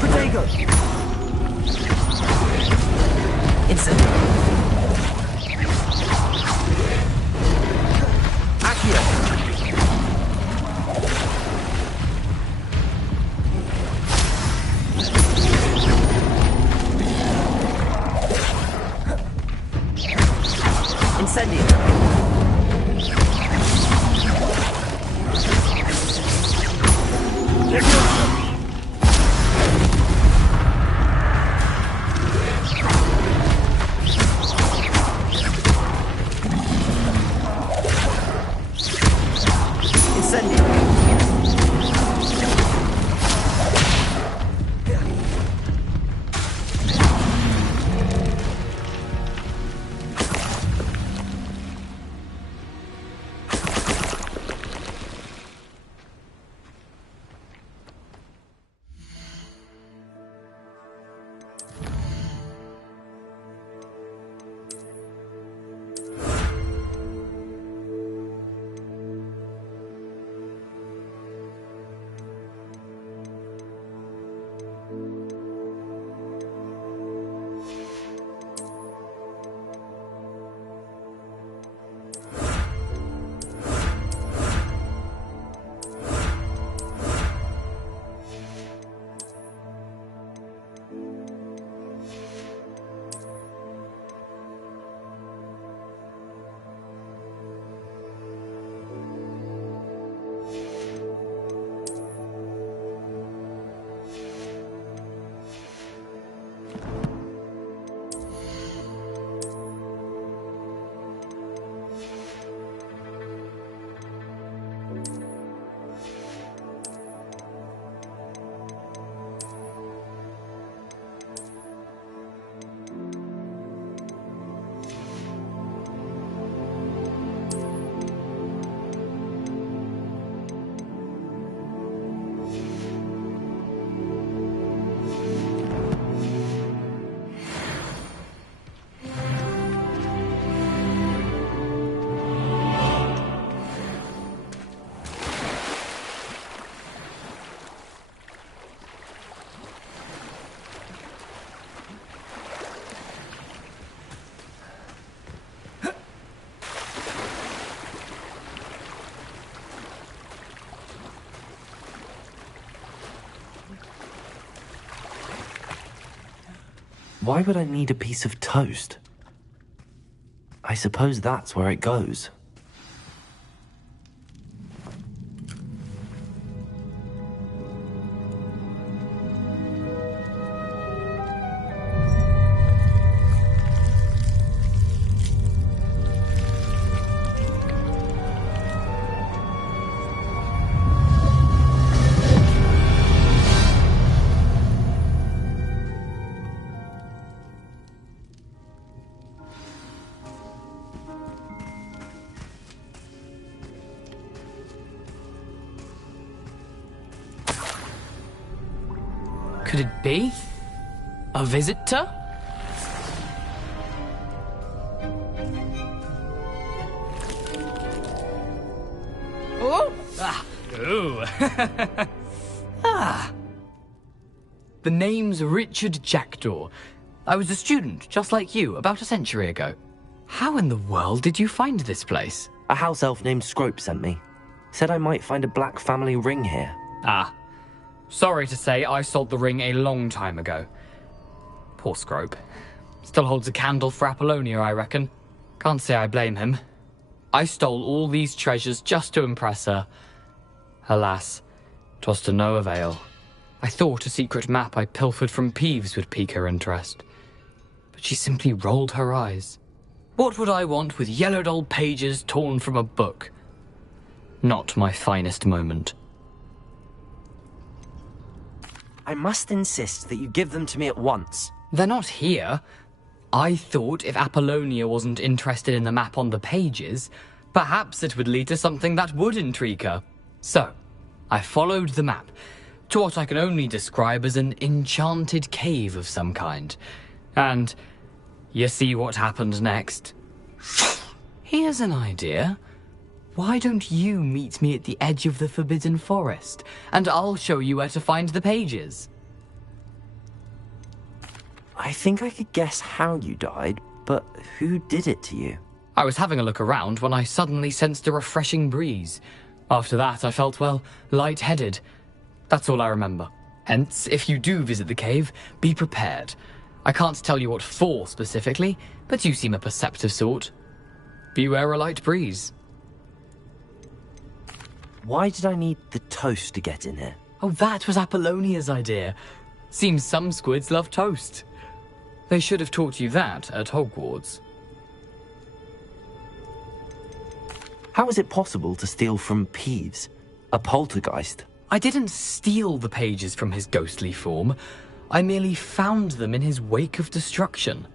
protect! Incendio. Why would I need a piece of toast? I suppose that's where it goes. Could it be? A visitor? Oh! Ah. Ooh. Ah. The name's Richard Jackdaw. I was a student, just like you, about a century ago. How in the world did you find this place? A house elf named Scrope sent me. Said I might find a black family ring here. Ah. Sorry to say, I sold the ring a long time ago. Poor Scrope. Still holds a candle for Apollonia, I reckon. Can't say I blame him. I stole all these treasures just to impress her. Alas, 'twas to no avail. I thought a secret map I pilfered from Peeves would pique her interest. But she simply rolled her eyes. What would I want with yellowed old pages torn from a book? Not my finest moment. I must insist that you give them to me at once. They're not here. I thought if Apollonia wasn't interested in the map on the pages, perhaps it would lead to something that would intrigue her. So, I followed the map to what I can only describe as an enchanted cave of some kind. And you see what happened next? Here's an idea. Why don't you meet me at the edge of the Forbidden Forest, and I'll show you where to find the pages? I think I could guess how you died, but who did it to you? I was having a look around when I suddenly sensed a refreshing breeze. After that, I felt, well, lightheaded. That's all I remember. Hence, if you do visit the cave, be prepared. I can't tell you what for specifically, but you seem a perceptive sort. Beware a light breeze. Why did I need the toast to get in here? Oh, that was Apollonia's idea. Seems some squids love toast. They should have taught you that at Hogwarts. How is it possible to steal from Peeves, a poltergeist? I didn't steal the pages from his ghostly form. I merely found them in his wake of destruction.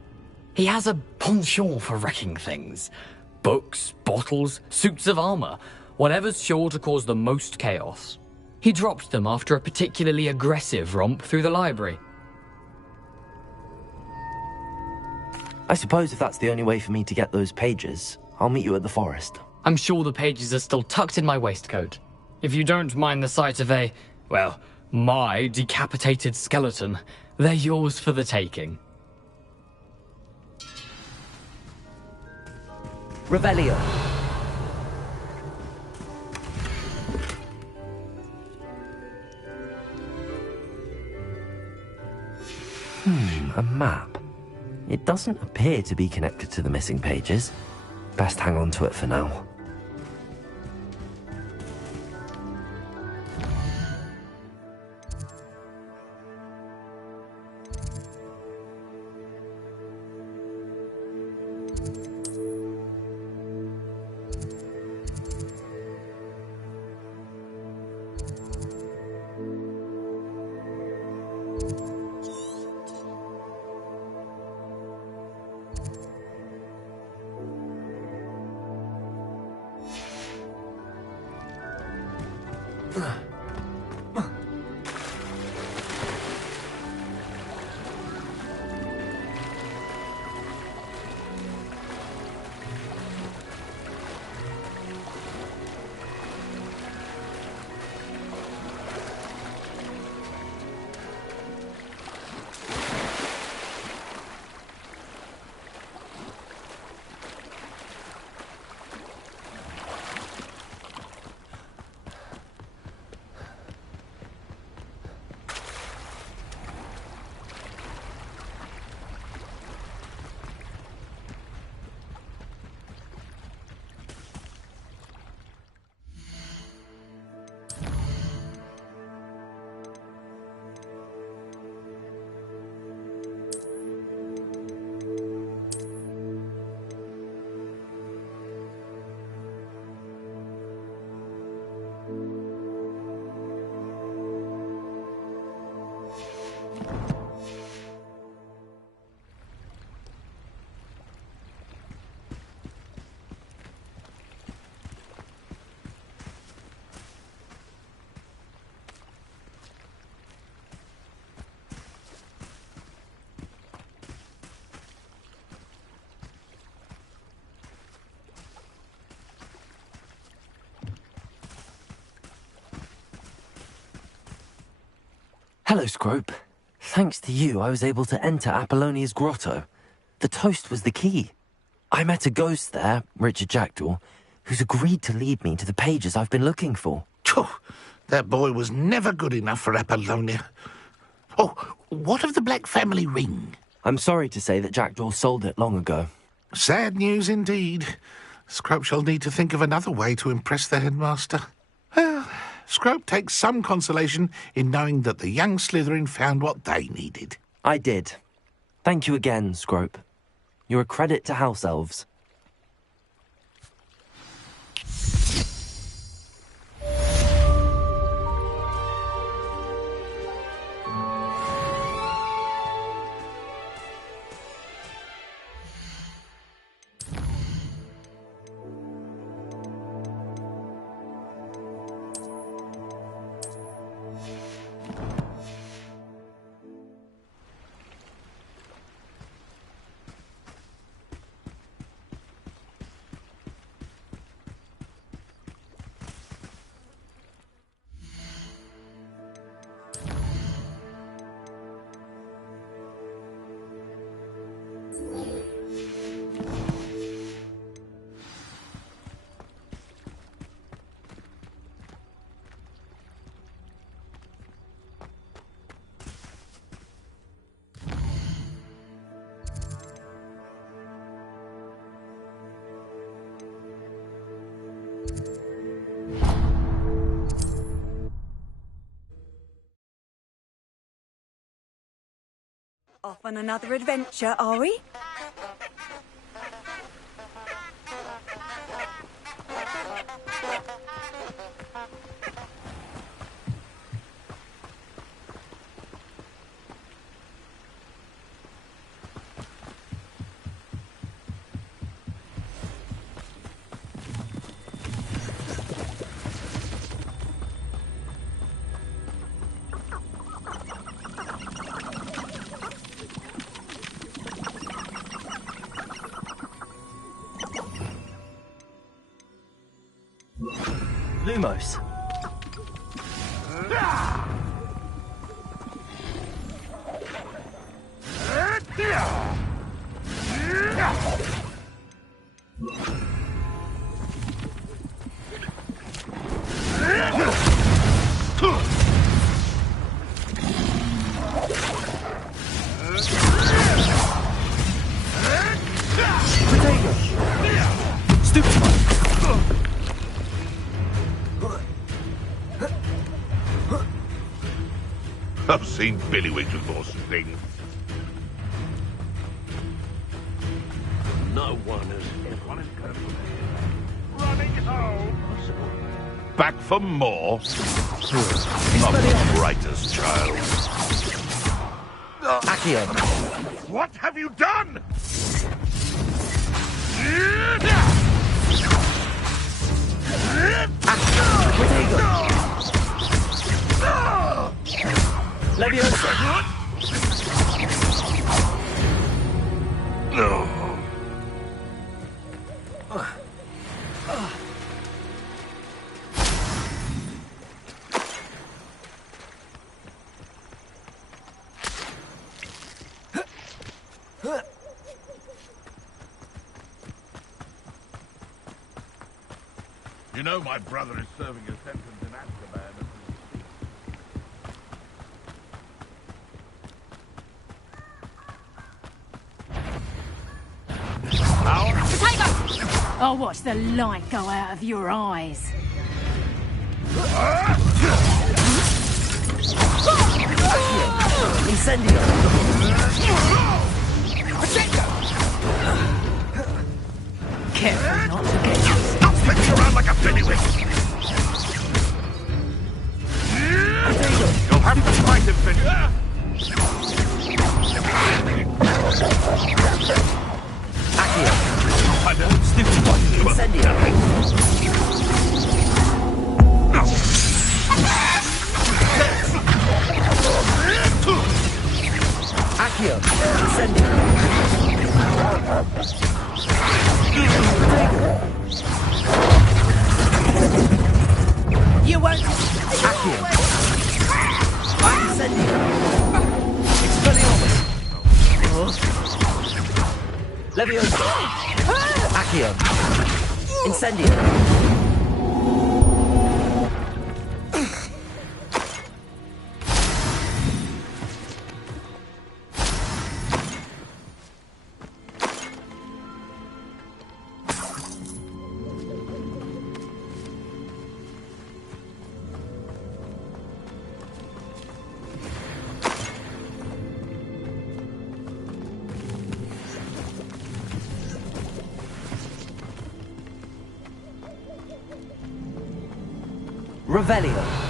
He has a penchant for wrecking things. Books, bottles, suits of armor, whatever's sure to cause the most chaos. He dropped them after a particularly aggressive romp through the library. I suppose if that's the only way for me to get those pages, I'll meet you at the forest. I'm sure the pages are still tucked in my waistcoat. If you don't mind the sight of my decapitated skeleton, they're yours for the taking. Revelio. A map. It doesn't appear to be connected to the missing pages. Best hang on to it for now. Hello, Scrope. Thanks to you, I was able to enter Apollonia's grotto. The toast was the key. I met a ghost there, Richard Jackdaw, who's agreed to lead me to the pages I've been looking for. That boy was never good enough for Apollonia. Oh, what of the Black family ring? I'm sorry to say that Jackdaw sold it long ago. Sad news indeed. Scrope shall need to think of another way to impress the headmaster. Well, Scrope takes some consolation in knowing that the young Slytherin found what they needed. I did. Thank you again, Scrope. You're a credit to House Elves. Off on another adventure, are we? Lumos. I've seen Billywigs with worse things. No one has ever running home. Back for more? I'm the writer's child. Accio. What have you done? Leviosa. No. You know my brother is serving a sentence in Azkaban. I'll watch the light go out of your eyes. Incendio. Careful not to get you. Stop flicking around like a billywig! You'll have to fight him, Finny. Accio. I know, stupid one. Incendio. Accio. Incendio. You won't. Accio. Incendio. Leviosa! Accio! Incendio! Revelio.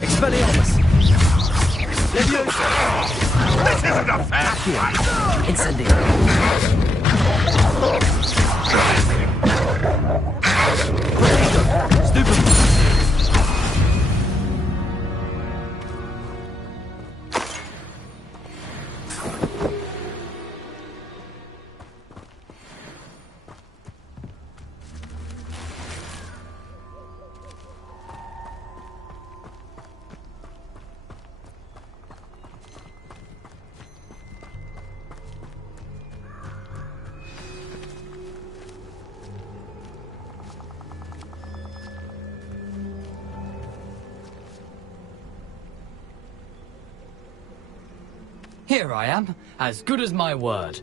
Expelliarmus! Leviosa! This isn't a fair fight! Incendio! Stupid! Here I am, as good as my word.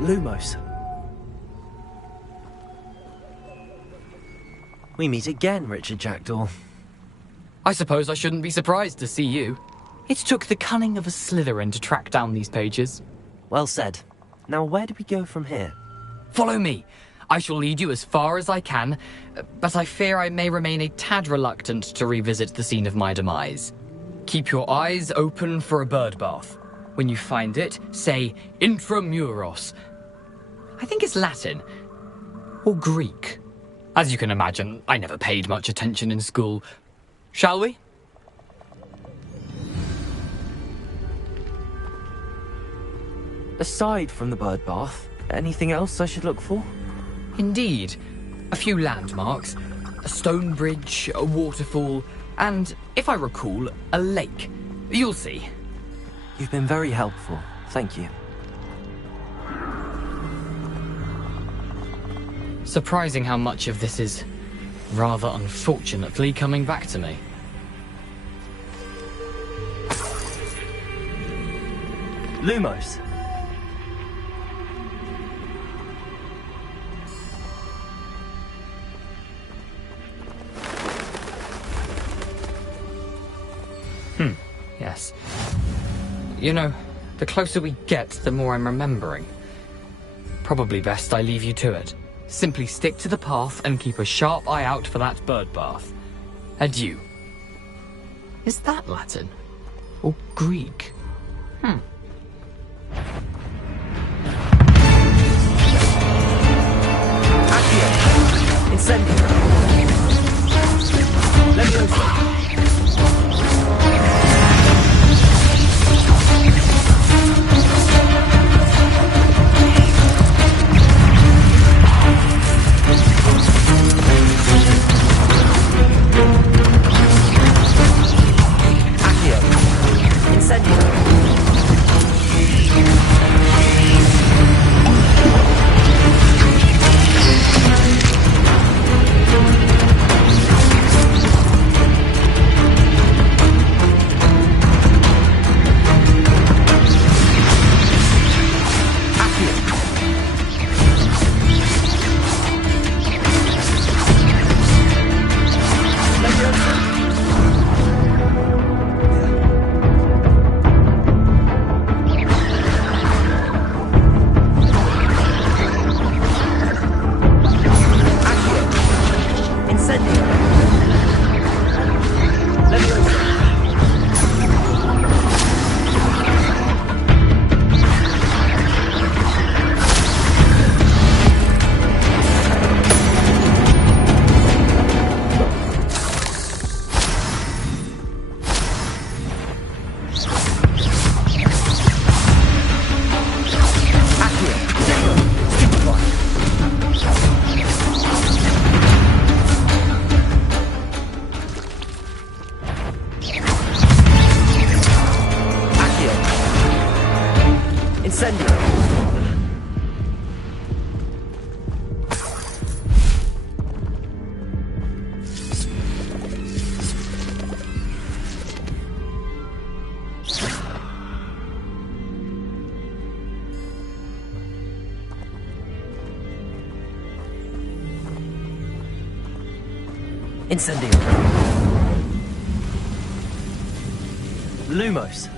Lumos. We meet again, Richard Jackdaw. I suppose I shouldn't be surprised to see you. It took the cunning of a Slytherin to track down these pages. Well said. Now where do we go from here? Follow me. I shall lead you as far as I can, but I fear I may remain a tad reluctant to revisit the scene of my demise. Keep your eyes open for a bird bath. When you find it, say intramuros. I think it's Latin. Or Greek. As you can imagine, I never paid much attention in school. Shall we? Aside from the bird bath, anything else I should look for? Indeed. A few landmarks. A stone bridge, a waterfall, and, if I recall, a lake. You'll see. You've been very helpful. Thank you. Surprising how much of this is, rather unfortunately, coming back to me. Lumos. Yes. You know, the closer we get, the more I'm remembering. Probably best I leave you to it. Simply stick to the path and keep a sharp eye out for that bird bath. Adieu. Is that Latin? Or Greek? Accio! Incendio! Leviosa! Incendio. Lumos.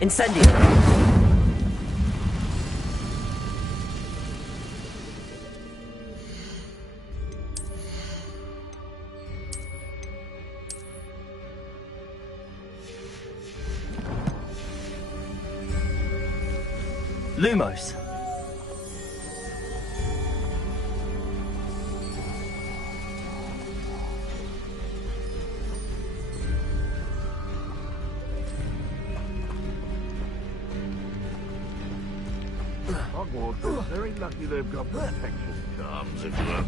Incendio. Lumos. Hogwarts is very lucky they've got protection charms, if you will.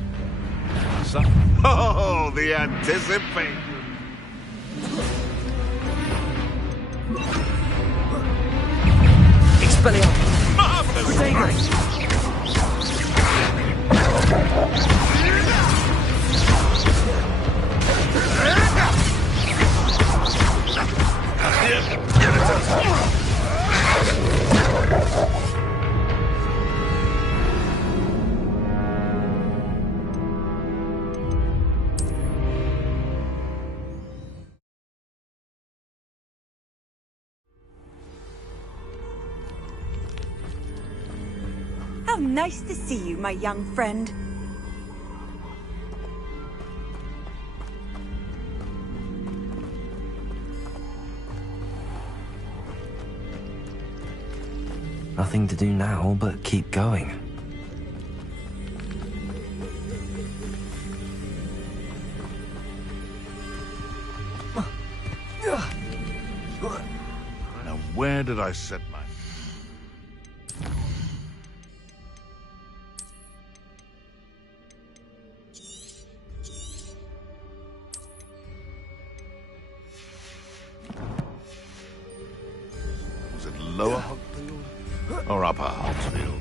Oh, the anticipation! Expelliarmus! Marvelous! Daggers! How nice to see you, my young friend. Nothing to do now but keep going. Now, where did I set my... Was it lower Hogfield or upper Hogfield?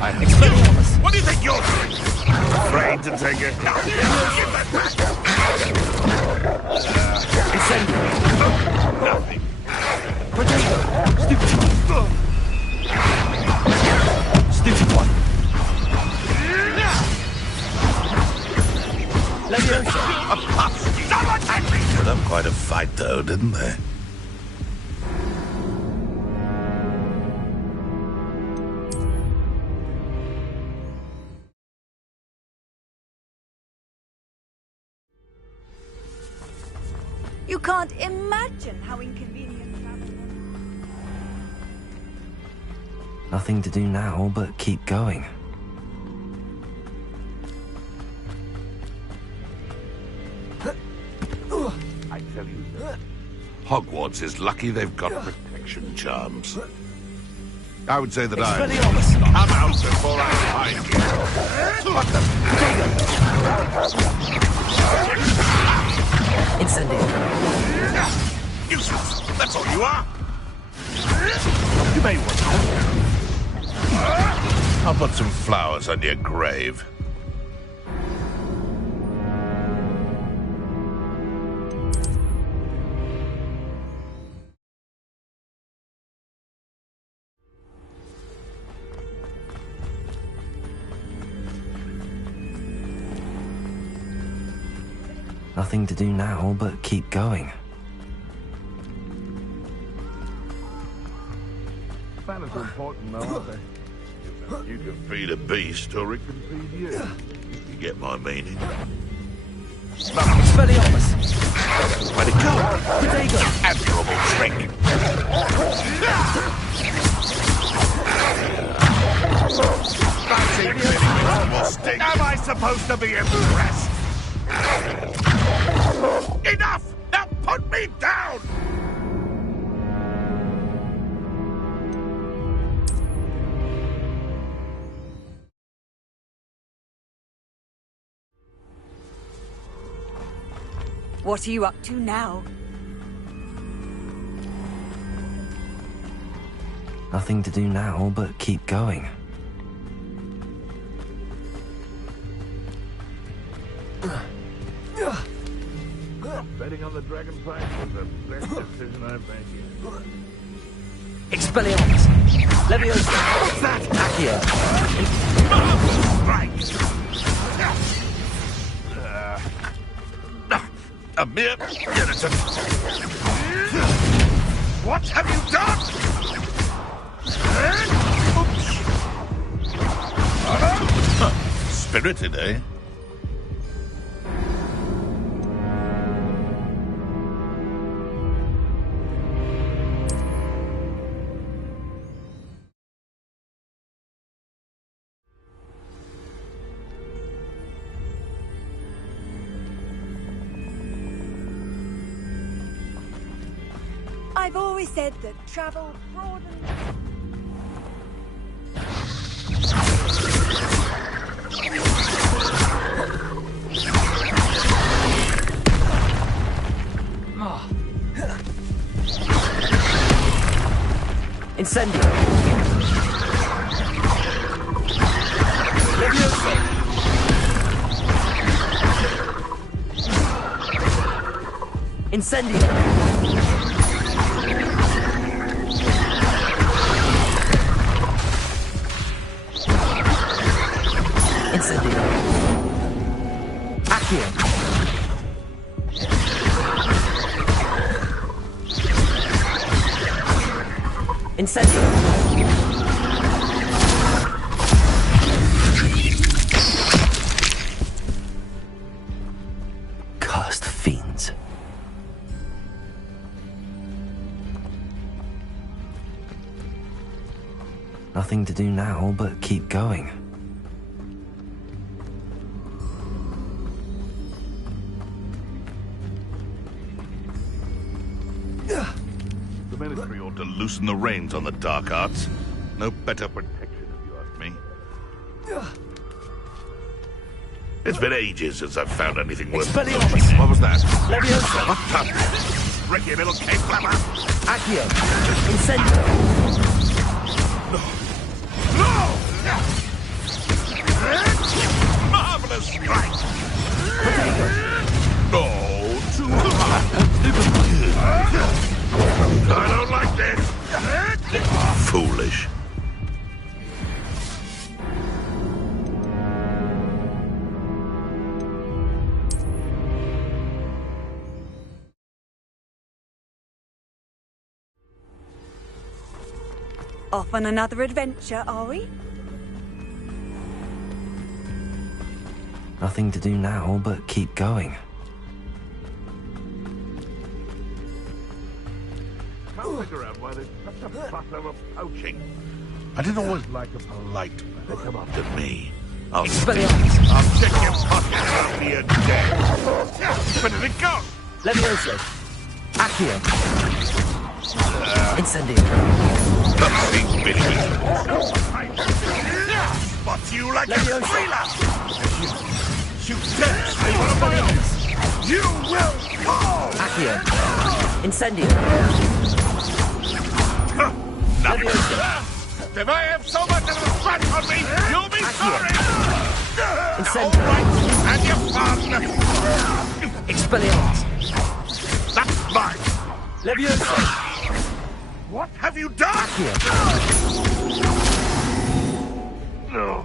I have... What do you think you're doing? Afraid to take it? No, give that back! Nothing. Stupid one. Stupid one. Someone take me! Put up quite a fight, though, didn't they? You can't imagine how inconvenient travel is. Nothing to do now but keep going. I tell you, Hogwarts is lucky they've got protection charms. I would say that I'm out before I find you. What the... Incendio. Useless. That's all you are. You may want to. I'll put some flowers on your grave. Nothing to do now but keep going. Manners are important, though, aren't they? You can feed a beast, or it can feed you. You get my meaning? Expelliarmus! Where'd it go? Protego! Admirable trick! Fancy feeling animal sting. Am I supposed to be impressed? Enough! Now put me down! What are you up to now? Nothing to do now but keep going. Betting on the dragon fight was the best decision I've made yet. Expelliarmus! Leviosa! What's that? Accio! A mere irritant. What have you done? Spirited, eh? I've always said that travel broadens... Incendio! Leviosa! Incendio! Incendio! Accio! Incendio! Cursed fiends. Nothing to do now but keep going. The Ministry ought to loosen the reins on the dark arts. No better protection, if you ask me. It's been ages since I've found anything worth... What was that? Leviosa! What the... Ricky little cave flapper! Accio! Incendio! No! Marvelous strike! No, too hard! I don't like this! Foolish. Off on another adventure, are we? Nothing to do now but keep going. Can't figure out why there's such a fuss over poaching. I didn't always like a polite man to come up to me. I'll check your pocket after you're dead. Where did it go? Leviosa! Accio! Incendio! Nothing, Billy. Spot you like a thriller! You dare stay one of my own! You will fall! Accio! Incendio! Leviosa! If I have so much of a scratch on me, you'll be sorry! Incendio! All right, and your partner! Expelliarmus! That's mine! Leviosa! What have you done? No.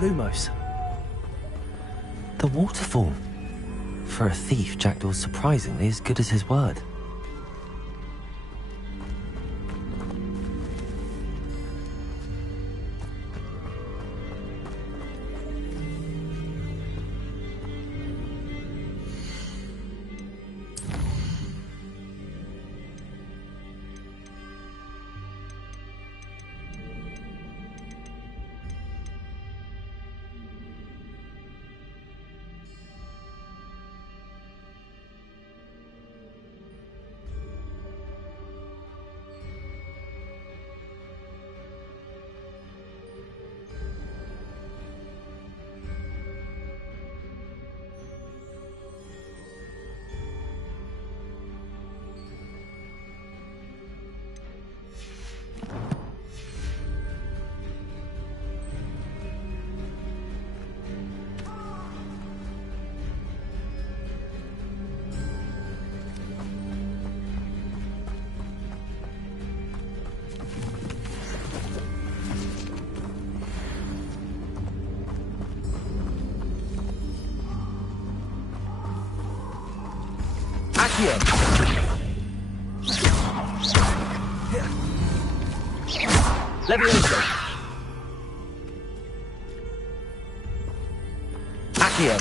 Lumos. The waterfall. For a thief, Jackdaw's surprisingly as good as his word. Accio! Leviosa! Accio!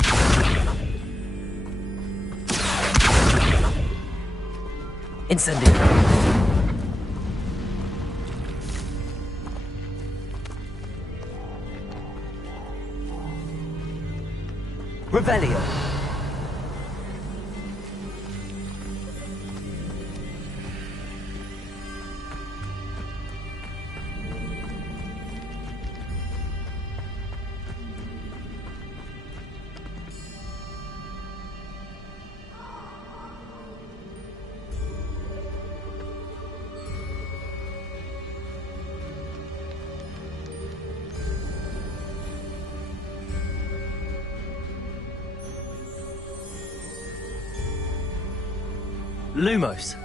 Incendio! Revelio! Lumos.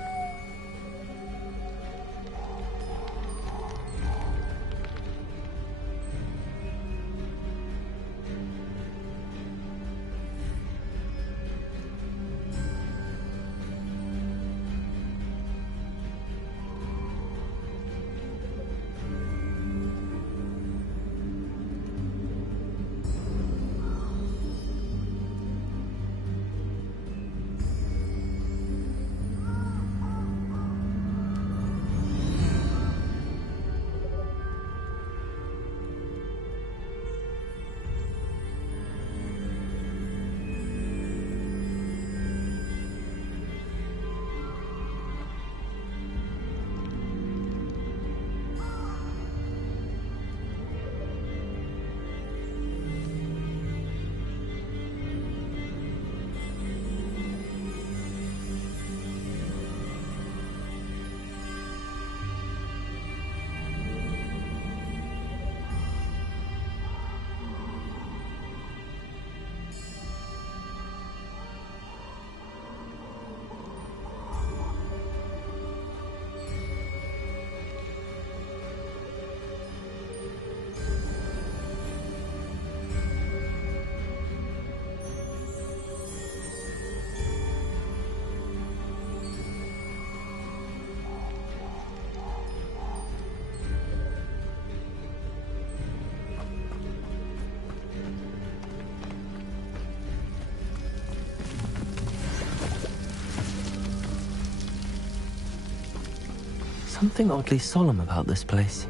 something oddly solemn about this place.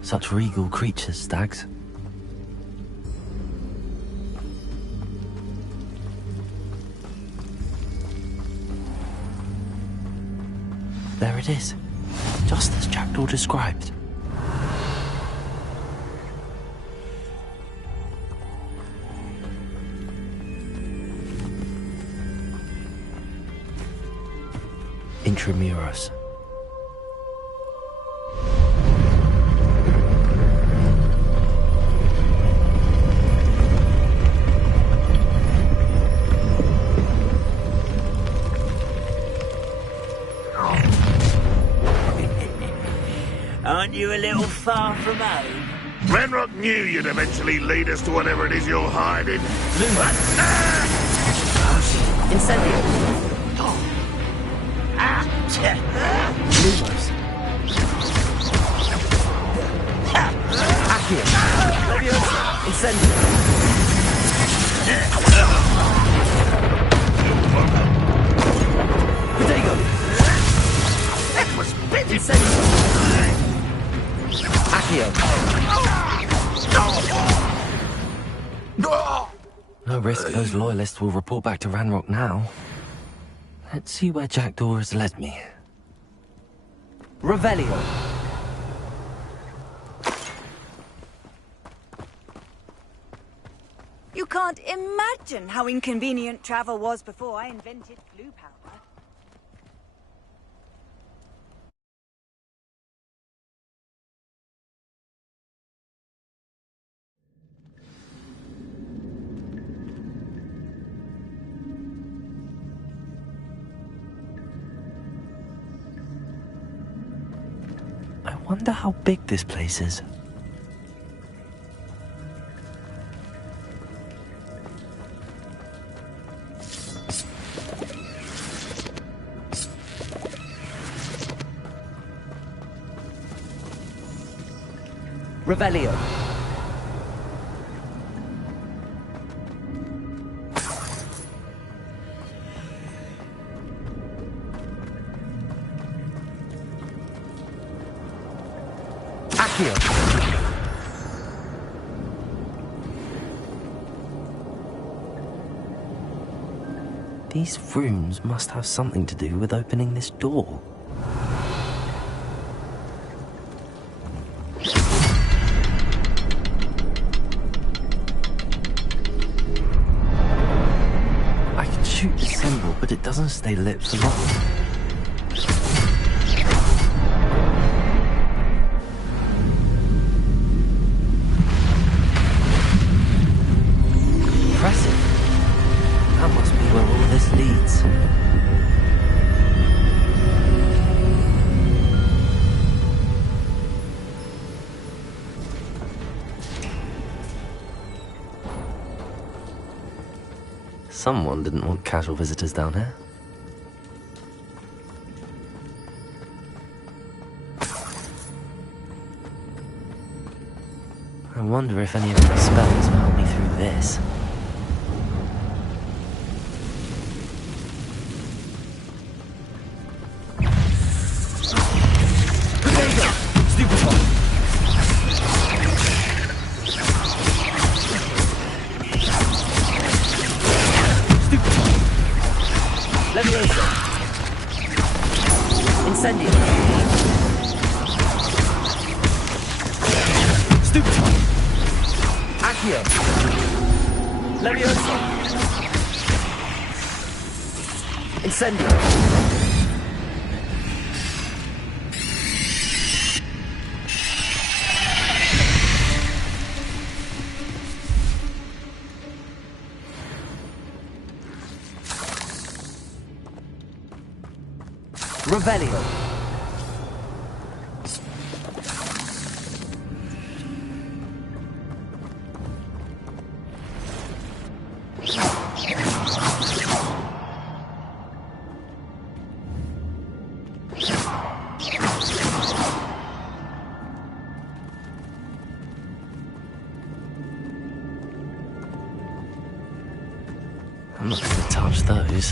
Such regal creatures, stags. There it is, just as Jackdaw described. Intramuros. Aren't you a little far from home? Ranrock knew you'd eventually lead us to whatever it is you're hiding. Incendio. Lumos. Accio. Leviosa. Incendio. Protego. That was pitiful. Incendio. Accio. No risk those loyalists will report back to Ranrock now. Let's see where Jackdaw has led me. Revelio. You can't imagine how inconvenient travel was before I invented blue powder. I wonder how big this place is. Revelio. Accio. These runes must have something to do with opening this door. I can shoot the symbol, but it doesn't stay lit for long. Impressive. That must be where all this leads. Someone didn't want casual visitors down here. I wonder if any of the spells will help me through this. Incendio. Stupefy. Accio. Leviosa. Incendio. Revelio. I'm not going to touch those.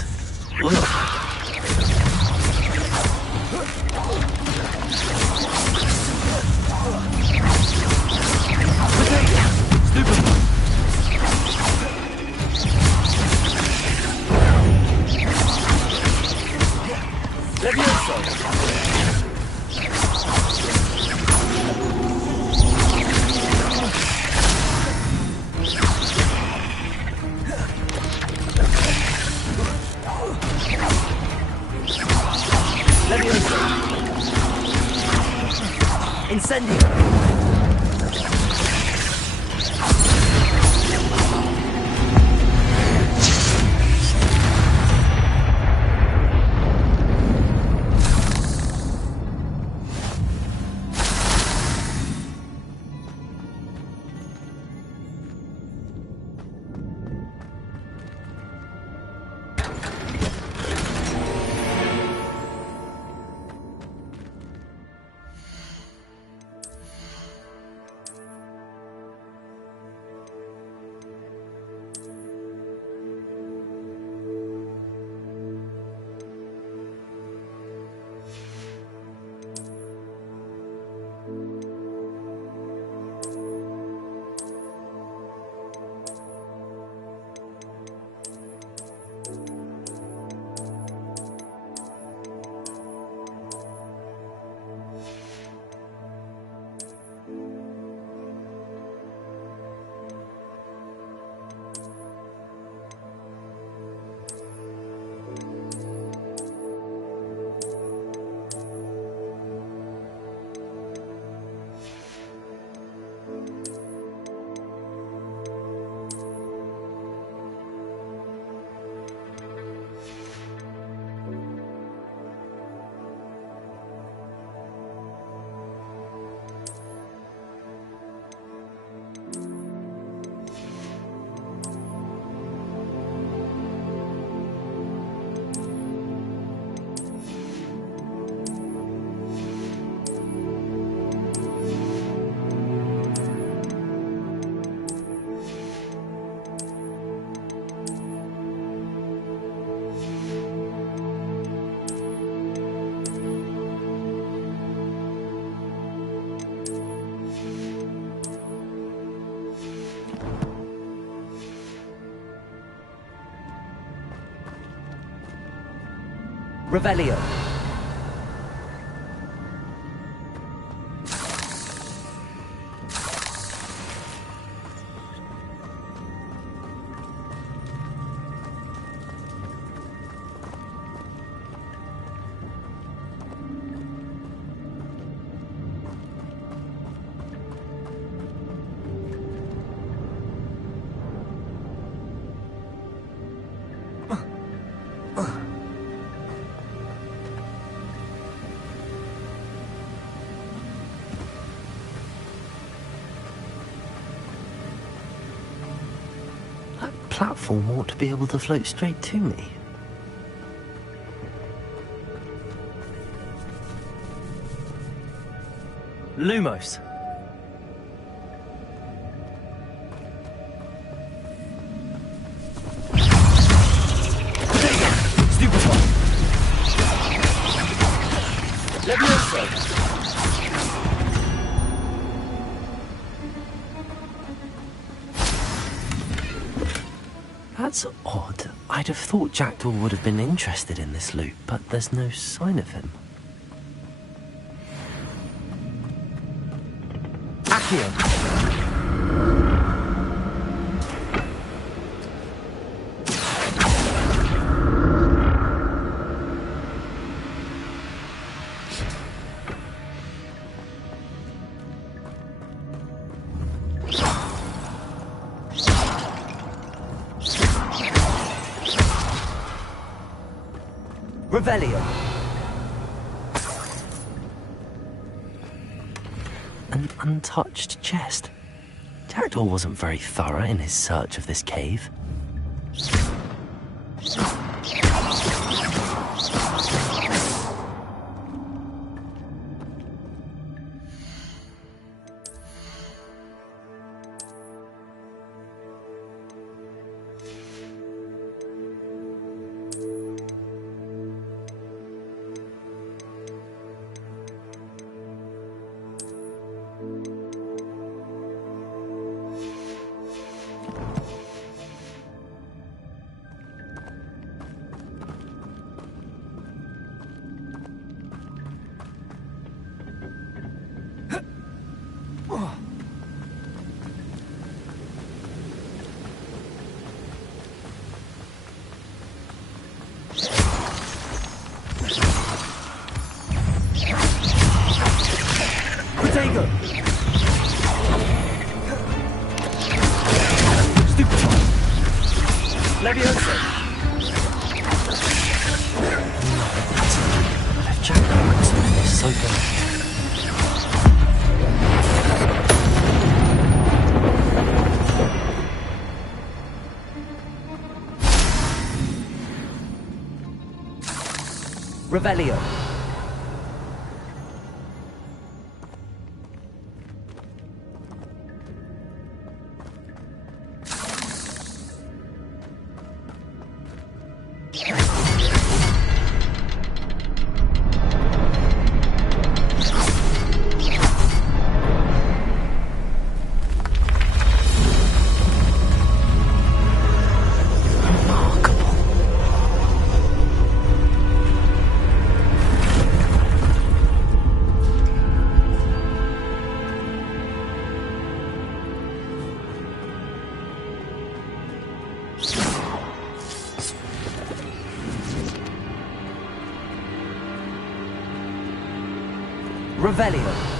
Revelio. Platform ought to be able to float straight to me. Lumos. Stupefy. Levioso. That's odd. I'd have thought Jackdaw would have been interested in this loot, but there's no sign of him. Accio. Revelio. An untouched chest. Jackdaw wasn't very thorough in his search of this cave. Revelio. Revelio.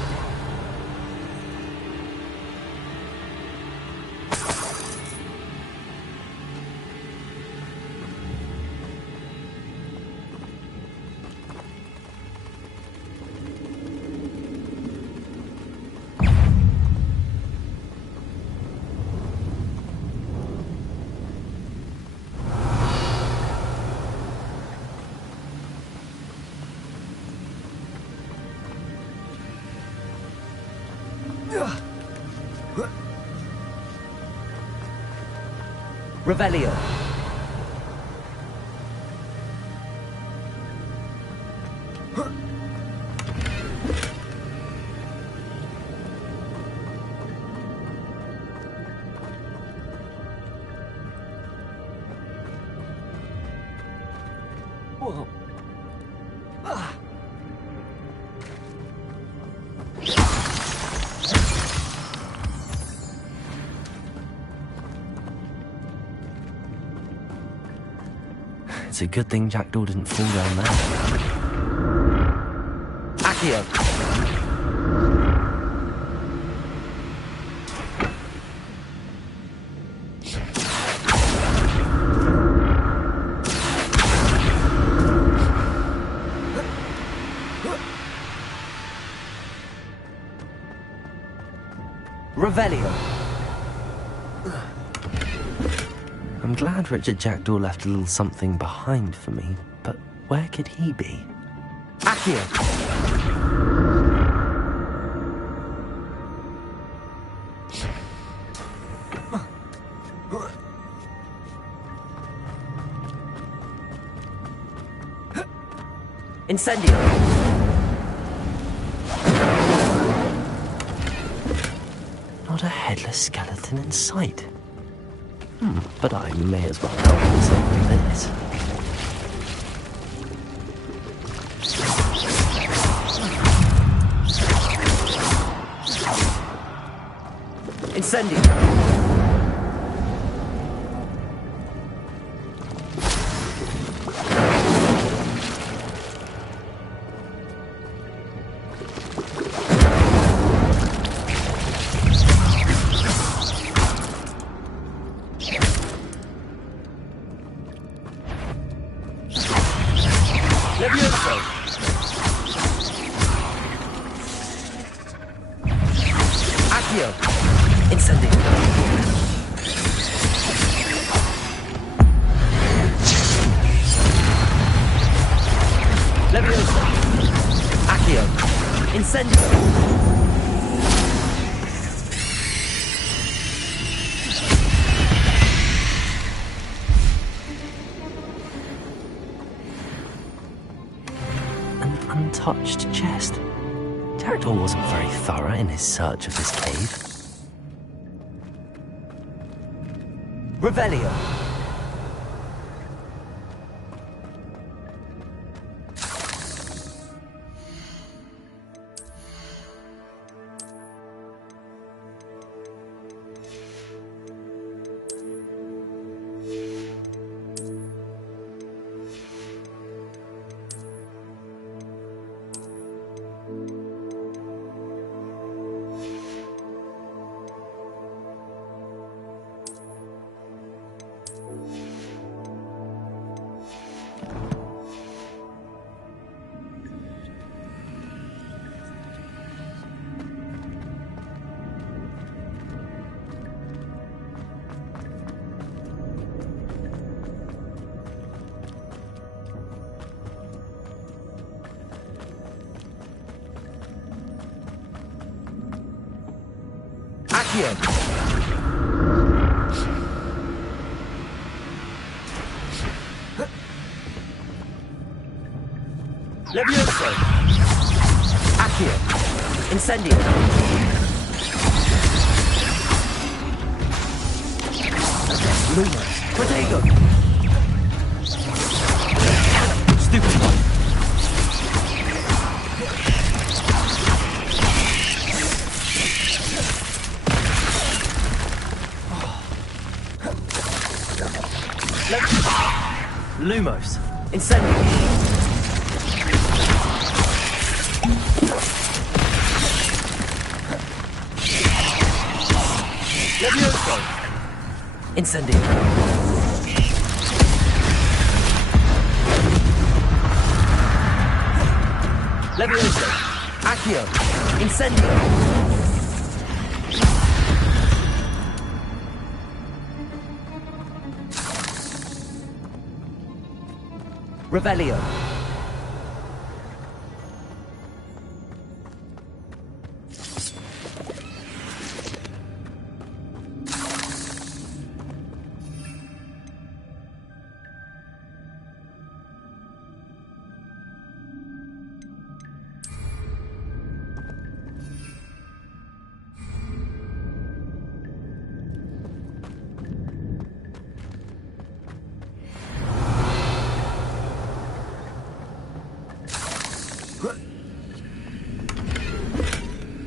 Revelio. Whoa. It's a good thing Jackdaw didn't fall down there. Accio! Revelio! I'm glad Richard Jackdaw left a little something behind for me, but where could he be? Accio! Incendio! Not a headless skeleton in sight. But I may as well help myself with this. Incendio! Untouched chest. Jackdaw wasn't very thorough in his search of this cave. Revelio! Accio! Levioso! Accio! Incendio! Luna! Protego! Stupid one! Lumos! Incendio! Levioso! Incendio! Levioso! Accio! Incendio! Revelio!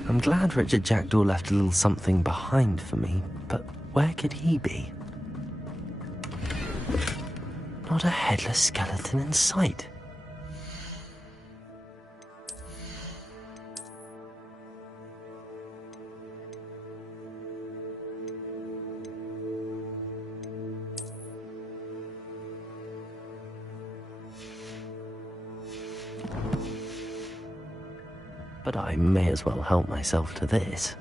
I'm glad Richard Jackdaw left a little something behind for me, but where could he be? Not a headless skeleton in sight. But I may as well help myself to this.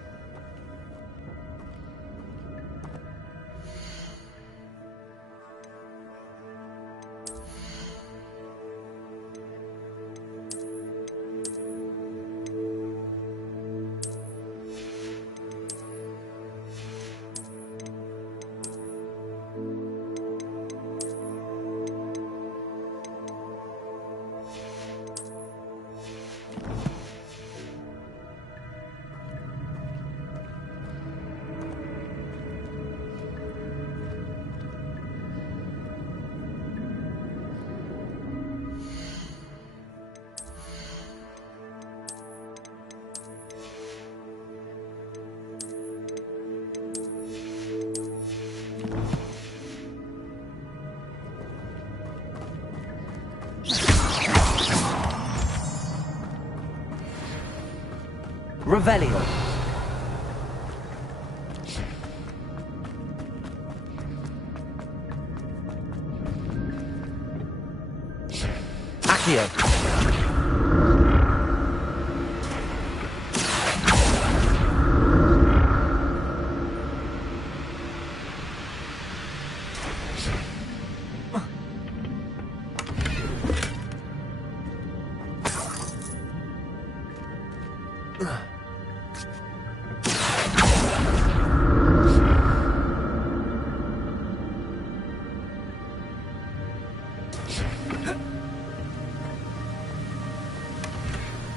Revelio. Accio.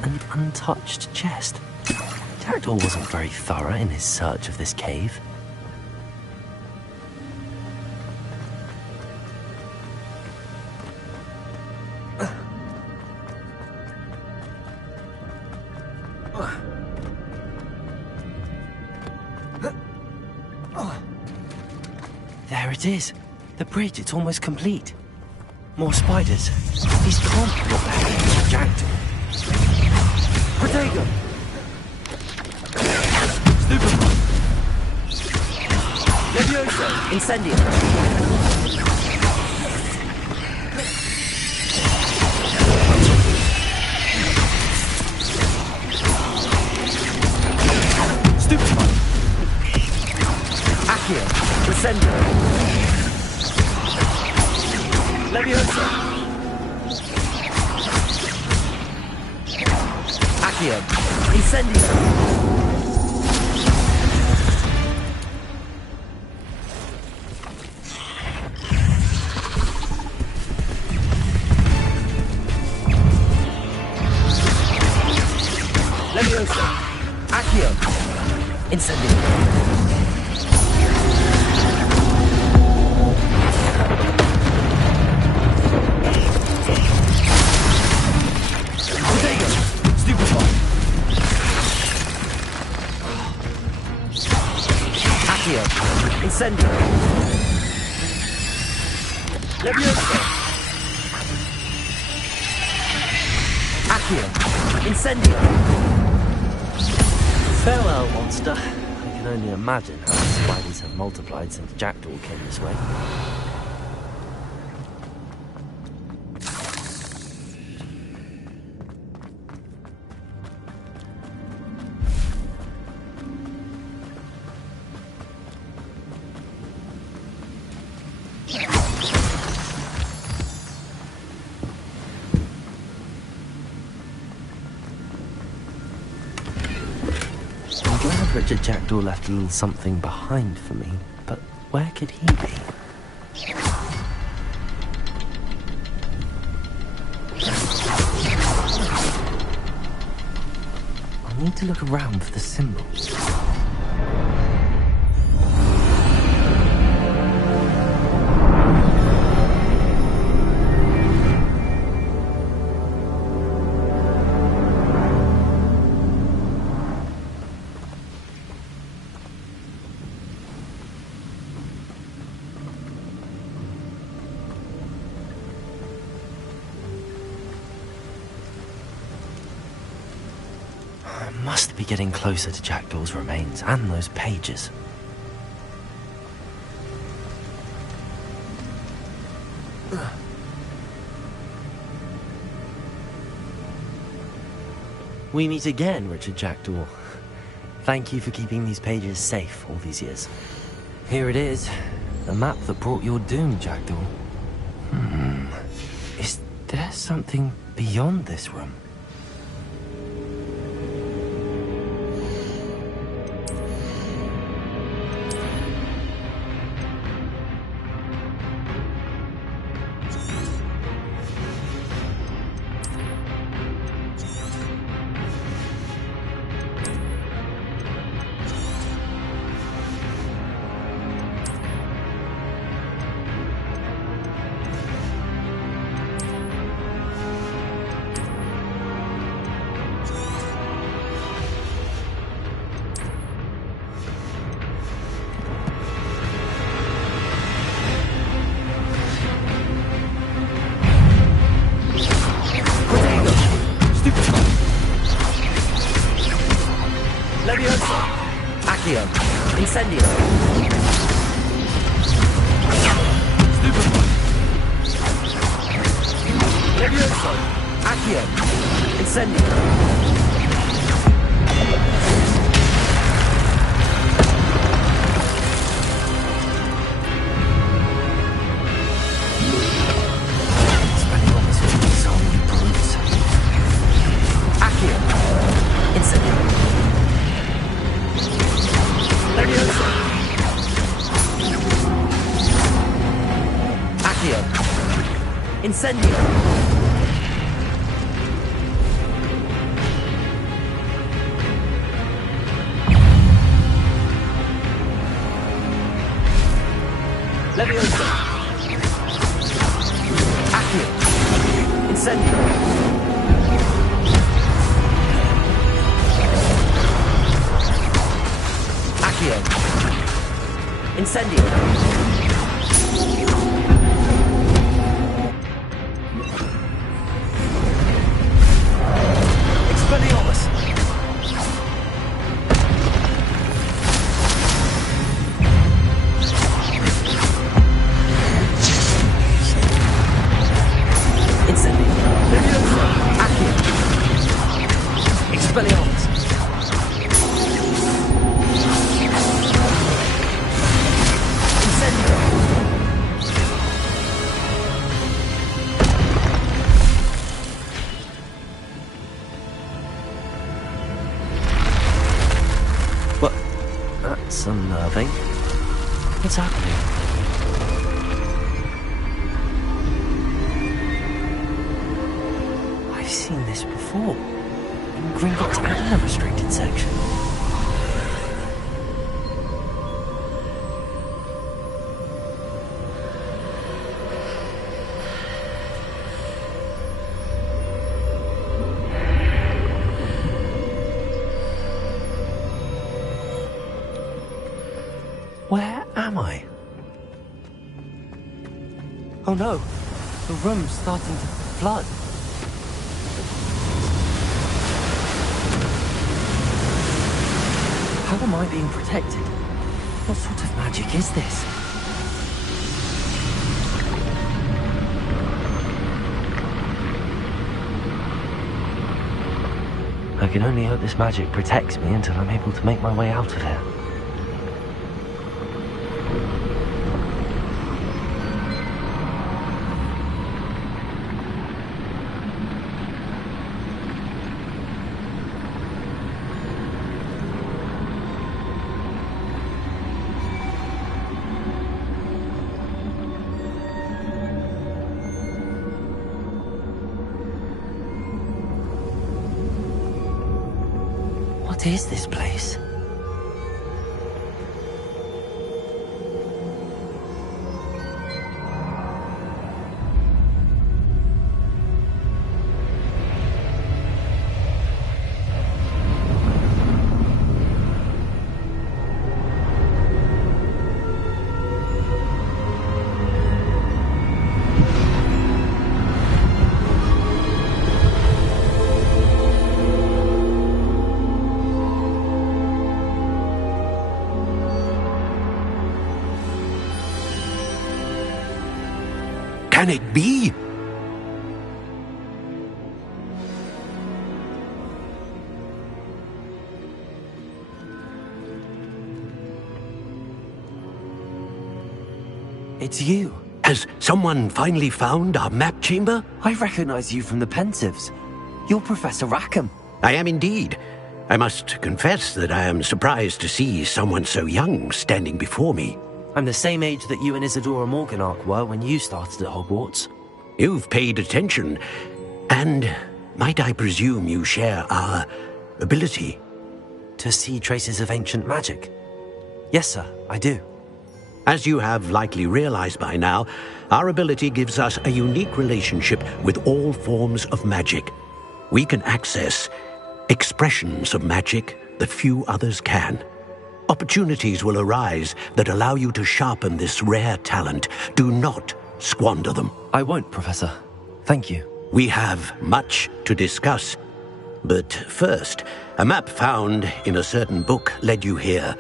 An untouched chest. Jackdaw wasn't very thorough in his search of this cave. There it is. The bridge, it's almost complete. More spiders. These can't be what happened to Jackdaw. Protego! Stupid! Levioso! Incendio! Stupid! Accio! Incendio! Levioso! Accio! Incendio! Levioso! Accio! Incendio! Incendio! Levioso! Accio! Incendio! Farewell, monster. I can only imagine how the spiders have multiplied since Jackdaw came this way. Richard Jackdaw left a little something behind for me, but where could he be? I need to look around for the symbols. Must be getting closer to Jackdaw's remains and those pages. We meet again, Richard Jackdaw. Thank you for keeping these pages safe all these years. Here it is, the map that brought your doom, Jackdaw. Is there something beyond this room? Incendio. Levioso. Accio. Incendio. Incendio. Levioso. Accio. Incendio. Accio. Incendio. That's unnerving. What's happening? I've seen this before. In Gringotts and the restricted section. Where am I? Oh no, the room's starting to flood. How am I being protected? What sort of magic is this? I can only hope this magic protects me until I'm able to make my way out of here. What is this place? Can it be? It's you. Has someone finally found our map chamber? I recognize you from the Pensives. You're Professor Rackham. I am indeed. I must confess that I am surprised to see someone so young standing before me. I'm the same age that you and Isadora Morganach were when you started at Hogwarts. You've paid attention, and might I presume you share our ability? To see traces of ancient magic? Yes, sir, I do. As you have likely realized by now, our ability gives us a unique relationship with all forms of magic. We can access expressions of magic that few others can. Opportunities will arise that allow you to sharpen this rare talent. Do not squander them. I won't, Professor. Thank you. We have much to discuss. But first, a map found in a certain book led you here.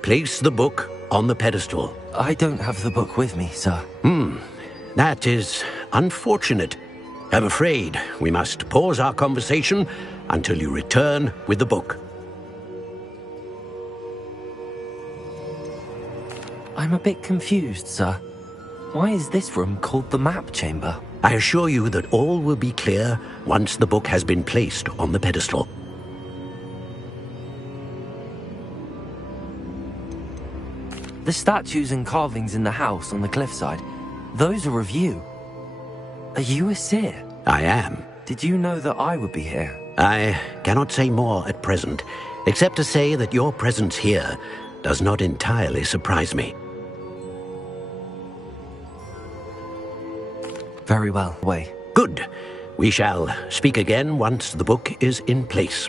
Place the book on the pedestal. I don't have the book with me, sir. That is unfortunate. I'm afraid we must pause our conversation until you return with the book. I'm a bit confused, sir. Why is this room called the map chamber? I assure you that all will be clear once the book has been placed on the pedestal. The statues and carvings in the house on the cliffside, those are of you. Are you a seer? I am. Did you know that I would be here? I cannot say more at present, except to say that your presence here does not entirely surprise me. Very well. Wait. Good. We shall speak again once the book is in place.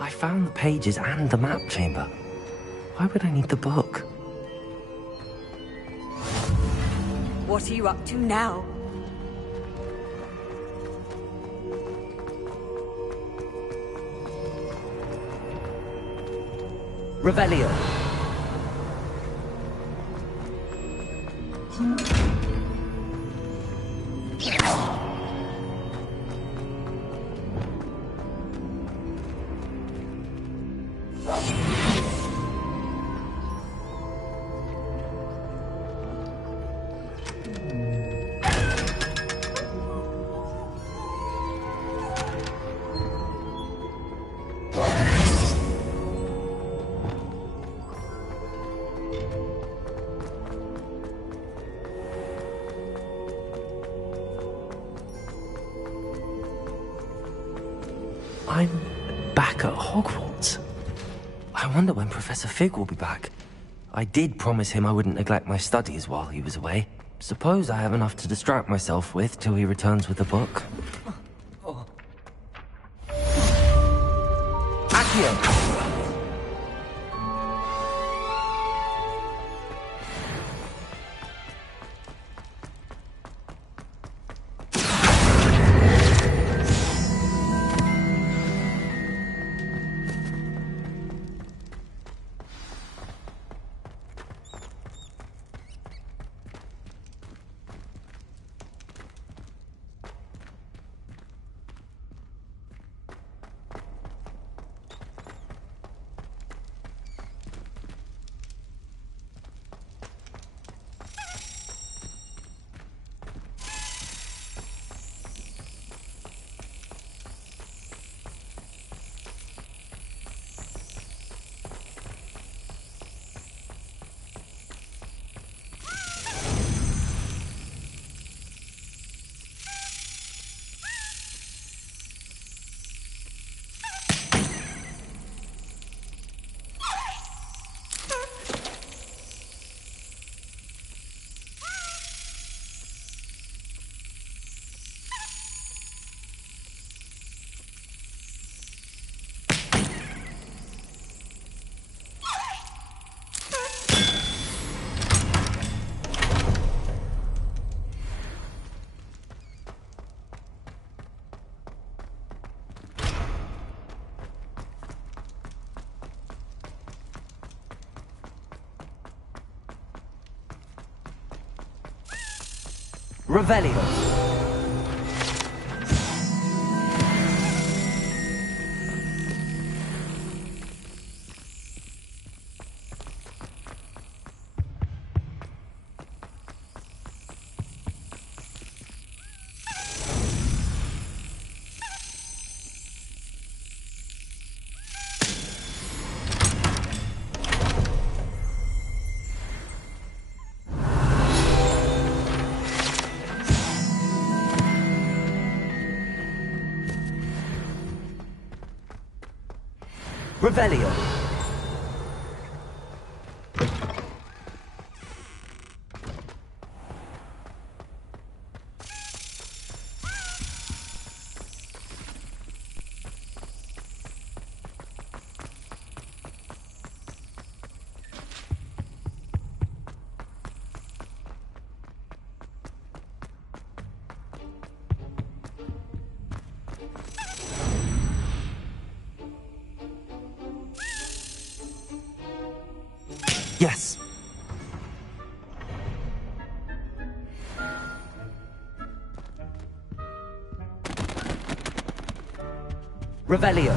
I found the pages and the map chamber. Why would I need the book? What are you up to now? Revelio. I'm back at Hogwarts. I wonder when Professor Fig will be back. I did promise him I wouldn't neglect my studies while he was away. Suppose I have enough to distract myself with till he returns with a book. Accio! Revelio. Revelio. Yes. Revelio.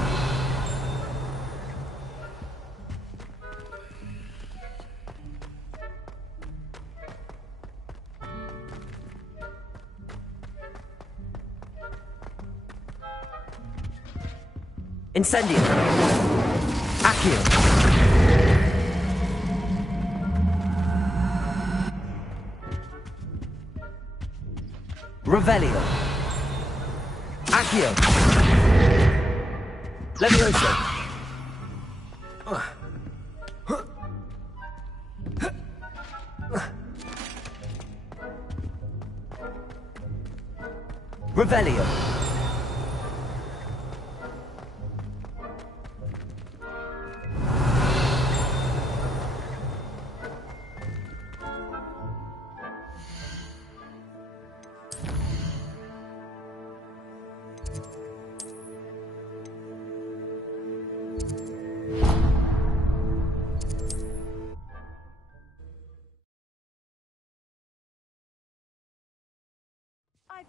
Incendio. Accio. Revelio. Accio. Levioso. Revelio.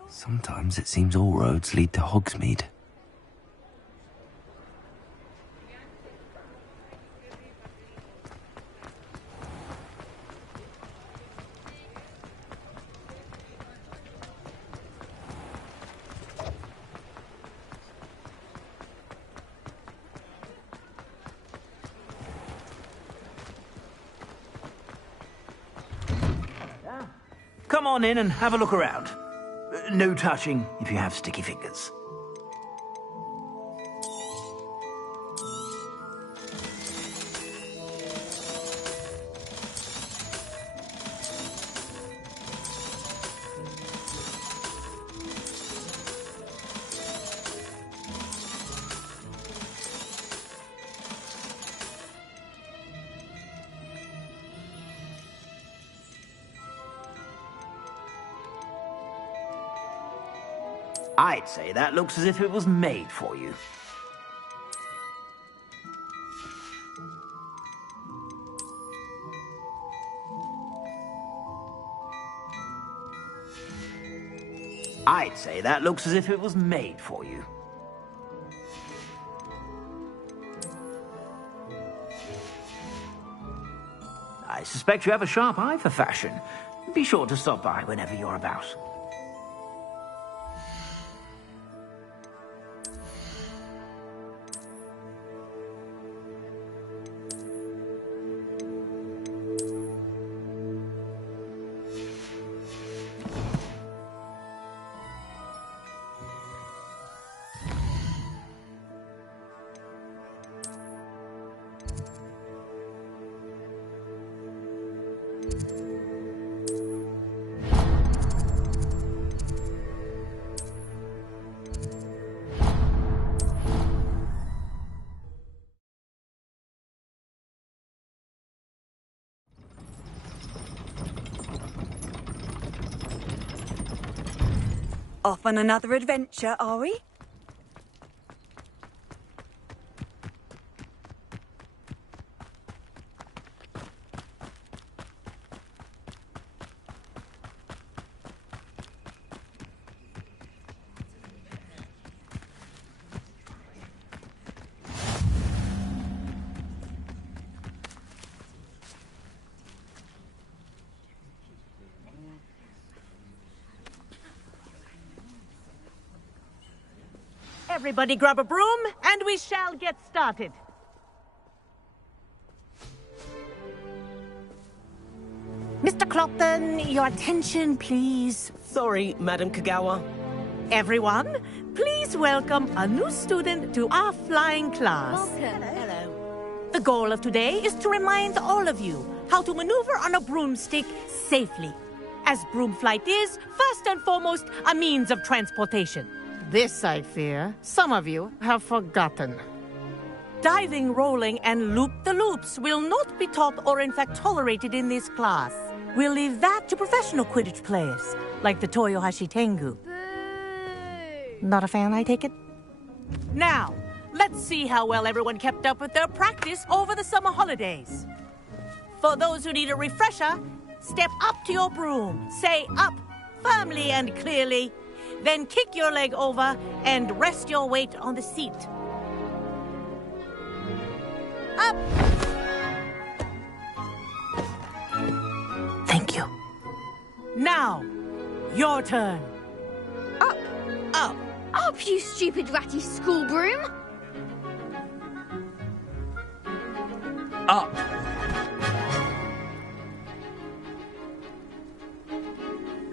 Sometimes it seems all roads lead to Hogsmeade. Come on in and have a look around. No touching if you have sticky fingers. I'd say that looks as if it was made for you. I'd say that looks as if it was made for you. I suspect you have a sharp eye for fashion. Be sure to stop by whenever you're about. Off on another adventure, are we? Everybody grab a broom, and we shall get started. Mr. Clopton, your attention, please. Sorry, Madam Kagawa. Everyone, please welcome a new student to our flying class. Welcome. Hello. The goal of today is to remind all of you how to maneuver on a broomstick safely, as broom flight is, first and foremost, a means of transportation. This, I fear, some of you have forgotten. Diving, rolling, and loop-the-loops will not be taught or in fact tolerated in this class. We'll leave that to professional Quidditch players, like the Toyohashi Tengu. Not a fan, I take it? Now, let's see how well everyone kept up with their practice over the summer holidays. For those who need a refresher, step up to your broom, say up firmly and clearly, then kick your leg over and rest your weight on the seat. Up! Thank you. Now, your turn. Up! Up! Up, you stupid ratty school broom! Up!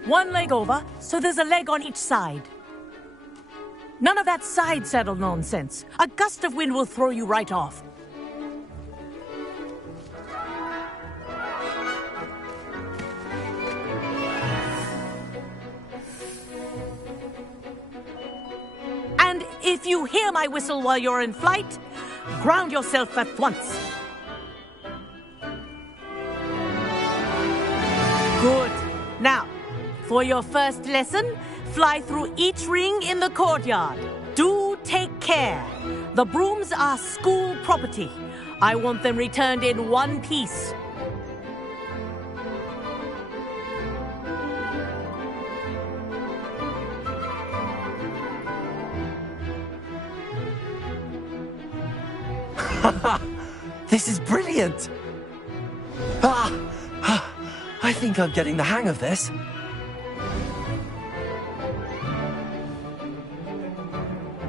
One leg over, so there's a leg on each side. None of that side saddle nonsense. A gust of wind will throw you right off. And if you hear my whistle while you're in flight, ground yourself at once. Good. Now, for your first lesson, fly through each ring in the courtyard. Do take care. The brooms are school property. I want them returned in one piece. This is brilliant! I think I'm getting the hang of this.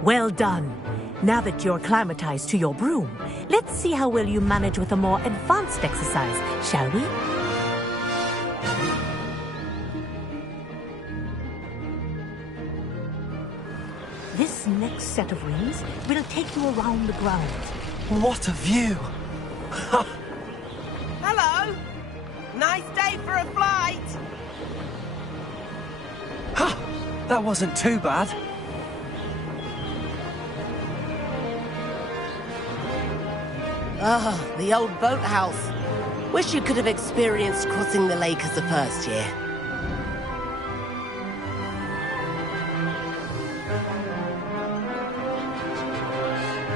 Well done. Now that you're acclimatized to your broom, let's see how well you manage with a more advanced exercise, shall we? This next set of rings will take you around the grounds. What a view! Hello! Nice day for a flight! That wasn't too bad. Ah, the old boathouse. Wish you could have experienced crossing the lake as a first year.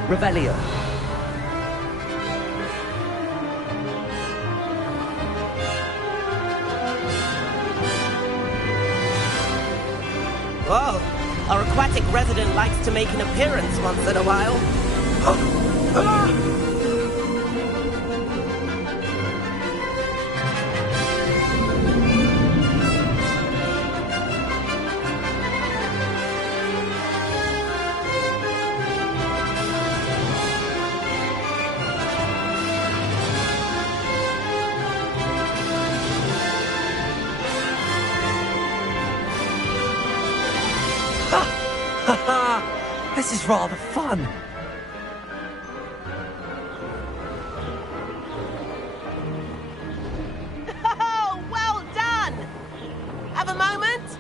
Revelio. Whoa, our aquatic resident likes to make an appearance once in a while. This is rather fun. Oh, well done! Have a moment?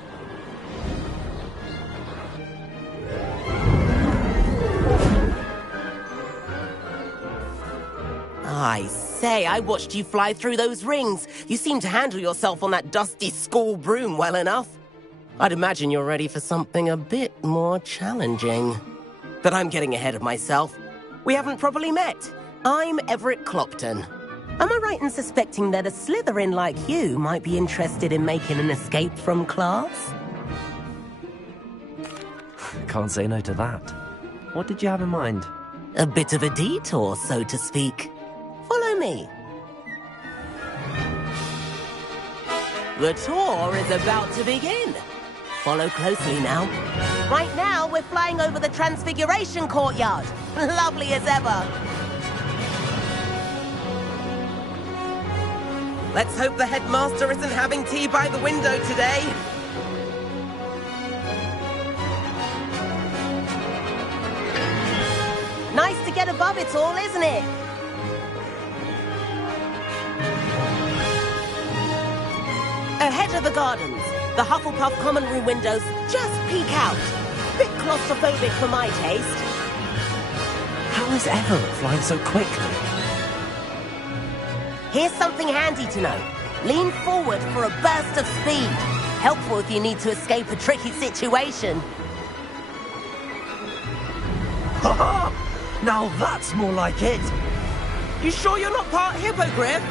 I say, I watched you fly through those rings. You seem to handle yourself on that dusty school broom well enough. I'd imagine you're ready for something a bit more challenging. But I'm getting ahead of myself. We haven't properly met. I'm Everett Clopton. Am I right in suspecting that a Slytherin like you might be interested in making an escape from class? Can't say no to that. What did you have in mind? A bit of a detour, so to speak. Follow me. The tour is about to begin. Follow closely now. Right now, we're flying over the Transfiguration Courtyard. Lovely as ever. Let's hope the headmaster isn't having tea by the window today. Nice to get above it all, isn't it? Ahead of the gardens, the Hufflepuff common room windows just peek out. Bit claustrophobic for my taste. How is Everett flying so quickly? Here's something handy to know. Lean forward for a burst of speed. Helpful if you need to escape a tricky situation. Now that's more like it. You sure you're not part hippogriff?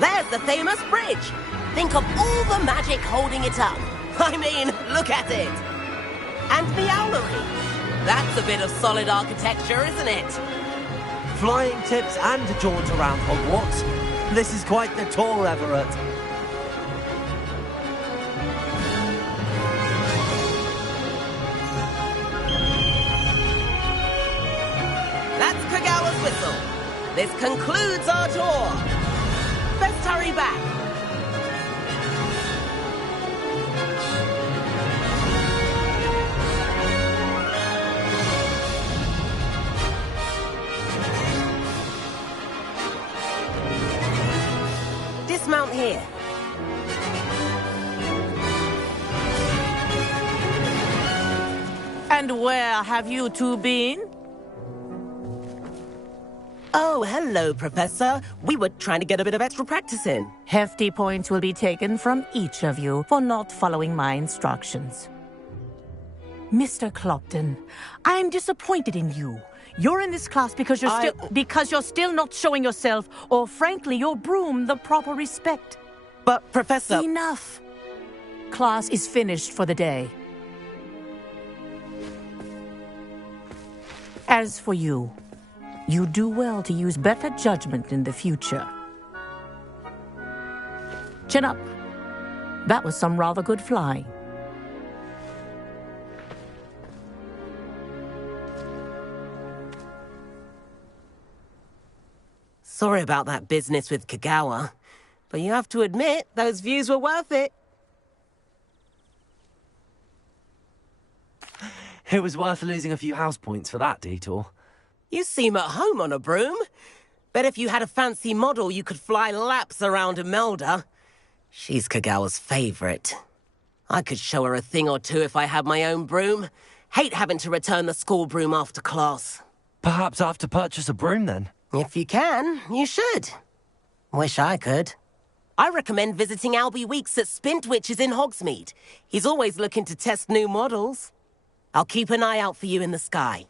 There's the famous bridge. Think of all the magic holding it up. I mean, look at it. And the owlery. That's a bit of solid architecture, isn't it? Flying tips and a jaunt around Hogwarts. This is quite the tour, Everett. That's Kagawa's whistle. This concludes our tour. Best hurry back. Dismount here. And where have you two been? Oh, hello, Professor. We were trying to get a bit of extra practice in. Hefty points will be taken from each of you for not following my instructions. Mr. Clopton, I'm disappointed in you. You're in this class because you're still not showing yourself, or frankly, your broom the proper respect. But, Professor... Enough. Class is finished for the day. As for you, you do well to use better judgment in the future. Chin up. That was some rather good flying. Sorry about that business with Kagawa, but you have to admit, those views were worth it. It was worth losing a few house points for that detour. You seem at home on a broom. Bet if you had a fancy model, you could fly laps around Imelda. She's Kagawa's favorite. I could show her a thing or two if I had my own broom. Hate having to return the school broom after class. Perhaps I have to purchase a broom then. If you can, you should. Wish I could. I recommend visiting Albie Weeks at Spintwitches in Hogsmeade. He's always looking to test new models. I'll keep an eye out for you in the sky.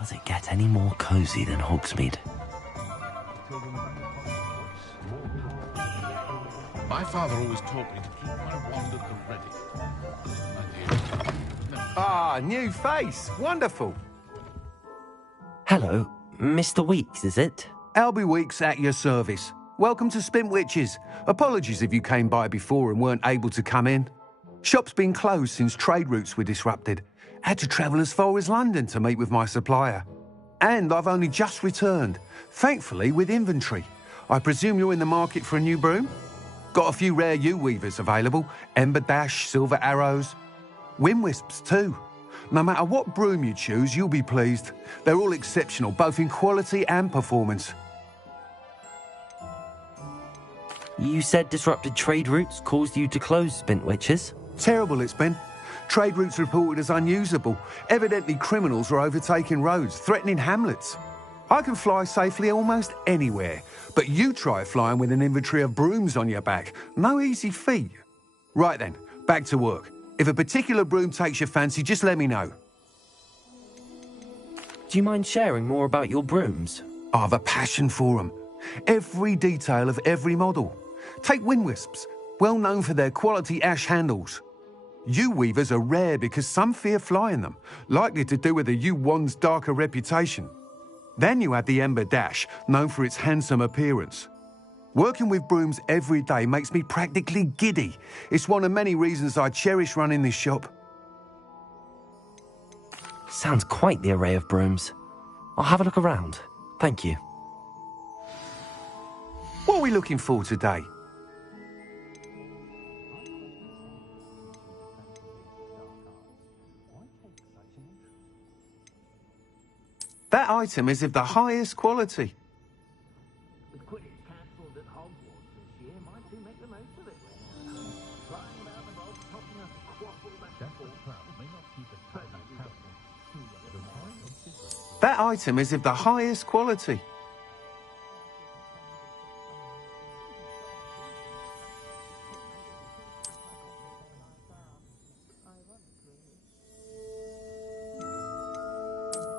Does it get any more cosy than Hogsmeade? My father always taught me to keep my wand at the ready. Ah, new face. Wonderful. Hello, Mr. Weeks, is it? Albie Weeks at your service. Welcome to Spintwitches. Apologies if you came by before and weren't able to come in. Shop's been closed since trade routes were disrupted. Had to travel as far as London to meet with my supplier. And I've only just returned, thankfully with inventory. I presume you're in the market for a new broom? Got a few rare yew-weavers available. Ember Dash, Silver Arrows. Wind Wisps too. No matter what broom you choose, you'll be pleased. They're all exceptional, both in quality and performance. You said disrupted trade routes caused you to close Spintwitches? Terrible it's been. Trade routes reported as unusable. Evidently criminals are overtaking roads, threatening hamlets. I can fly safely almost anywhere, but you try flying with an inventory of brooms on your back. No easy feat. Right then, back to work. If a particular broom takes your fancy, just let me know. Do you mind sharing more about your brooms? I have a passion for them. Every detail of every model. Take Wind Wisps, well known for their quality ash handles. Yew weavers are rare because some fear flying them, likely to do with the yew wand's darker reputation. Then you have the Ember Dash, known for its handsome appearance. Working with brooms every day makes me practically giddy. It's one of many reasons I cherish running this shop. Sounds quite the array of brooms. I'll have a look around. Thank you. What are we looking for today? That item is of the highest quality. That item is of the highest quality.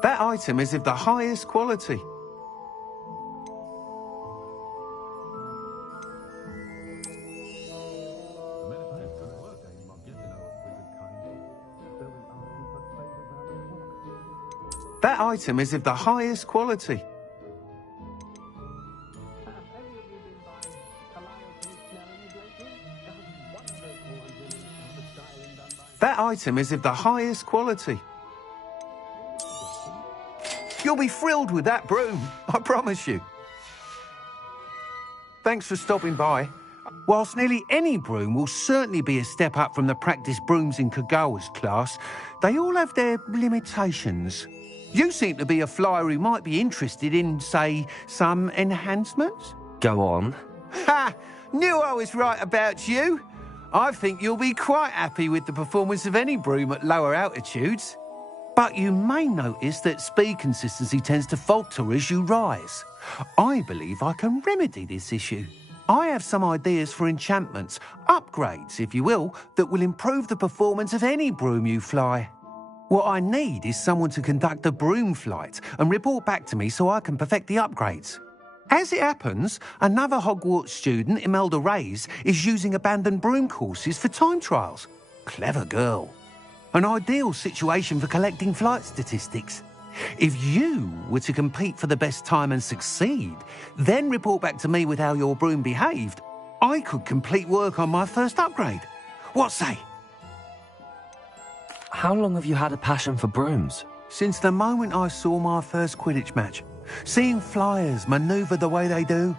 That item is of the highest quality. That item is of the highest quality. That item is of the highest quality. You'll be thrilled with that broom, I promise you. Thanks for stopping by. Whilst nearly any broom will certainly be a step up from the practice brooms in Kagawa's class, they all have their limitations. You seem to be a flyer who might be interested in, say, some enhancements? Go on. Ha! Knew I was right about you. I think you'll be quite happy with the performance of any broom at lower altitudes. But you may notice that speed consistency tends to falter as you rise. I believe I can remedy this issue. I have some ideas for enchantments, upgrades, if you will, that will improve the performance of any broom you fly. What I need is someone to conduct a broom flight and report back to me so I can perfect the upgrades. As it happens, another Hogwarts student, Imelda Reyes, is using abandoned broom courses for time trials. Clever girl. An ideal situation for collecting flight statistics. If you were to compete for the best time and succeed, then report back to me with how your broom behaved, I could complete work on my first upgrade. What say? How long have you had a passion for brooms? Since the moment I saw my first Quidditch match. Seeing flyers manoeuvre the way they do.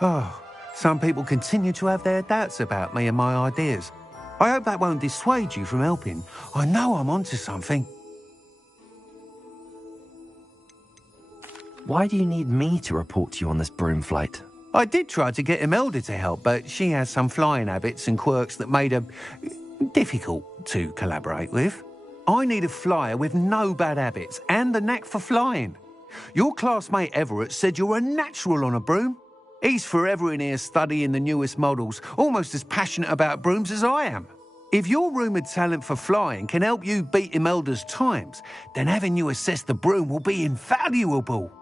Oh, some people continue to have their doubts about me and my ideas. I hope that won't dissuade you from helping. I know I'm onto something. Why do you need me to report to you on this broom flight? I did try to get Imelda to help, but she has some flying habits and quirks that made her difficult to collaborate with. I need a flyer with no bad habits and the knack for flying. Your classmate Everett said you're a natural on a broom. He's forever in here studying the newest models, almost as passionate about brooms as I am. If your rumoured talent for flying can help you beat Imelda's times, then having you assess the broom will be invaluable.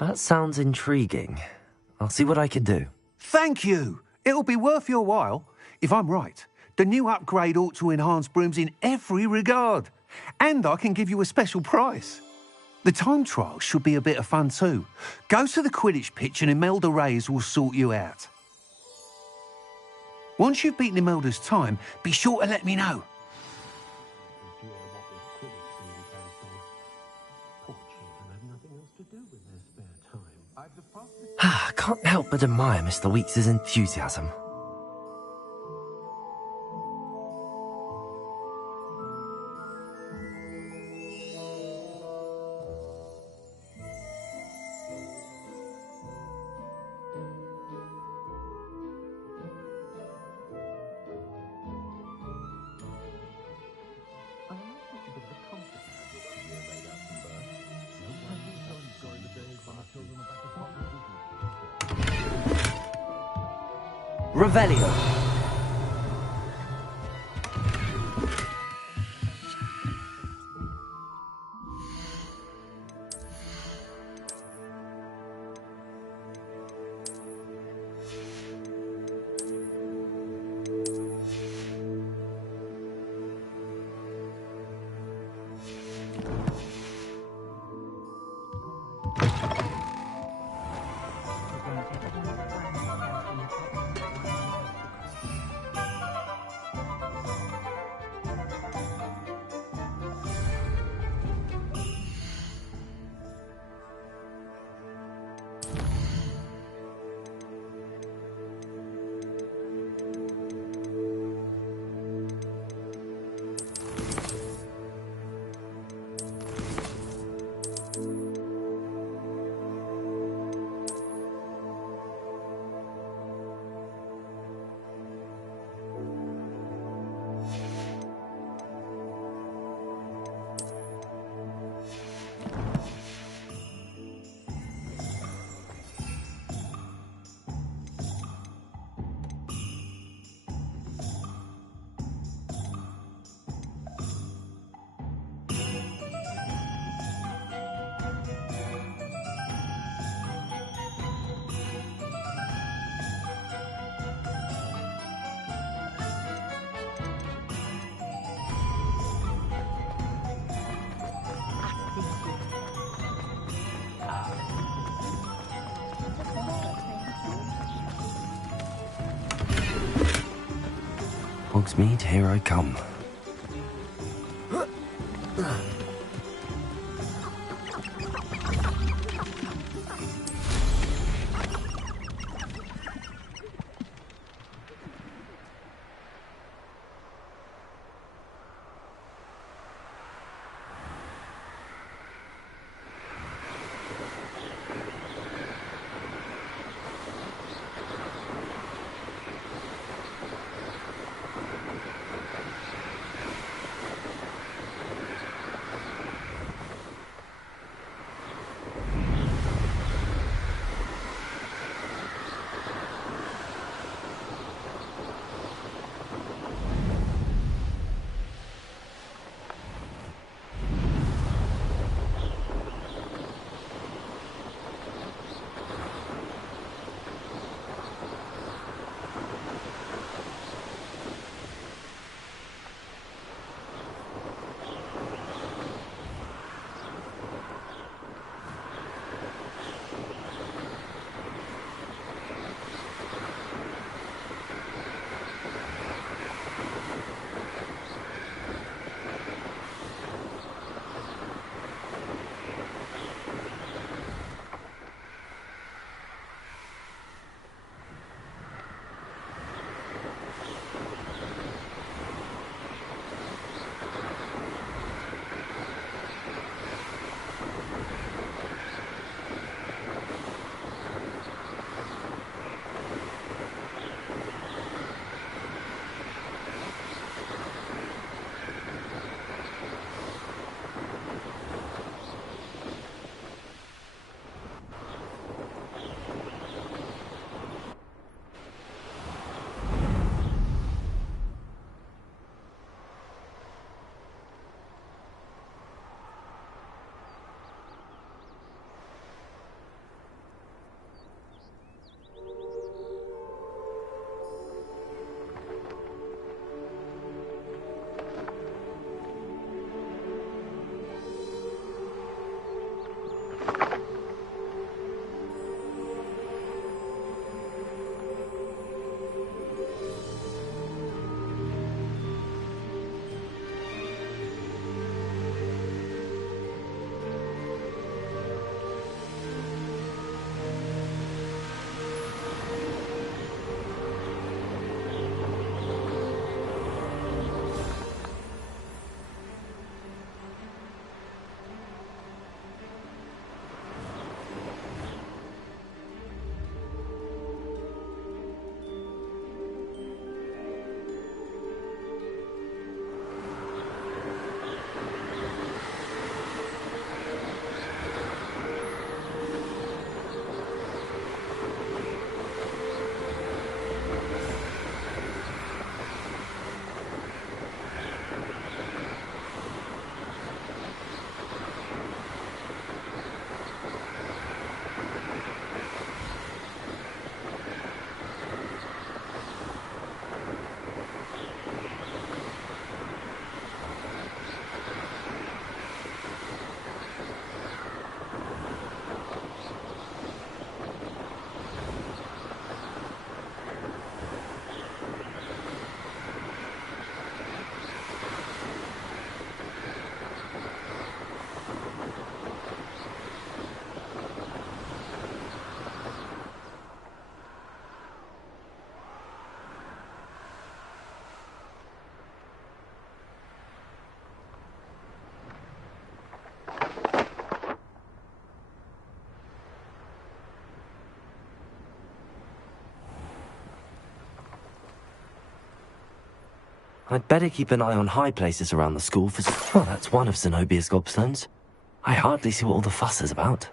That sounds intriguing. I'll see what I can do. Thank you. It'll be worth your while. If I'm right, the new upgrade ought to enhance brooms in every regard. And I can give you a special price. The time trial should be a bit of fun too. Go to the Quidditch pitch and Imelda Reyes will sort you out. Once you've beaten Imelda's time, be sure to let me know. I can't help but admire Mr. Weeks' enthusiasm. Revelio. Hogsmeade, here I come. I'd better keep an eye on high places around the school for... Well, that's one of Zenobia's gobstones. I hardly see what all the fuss is about.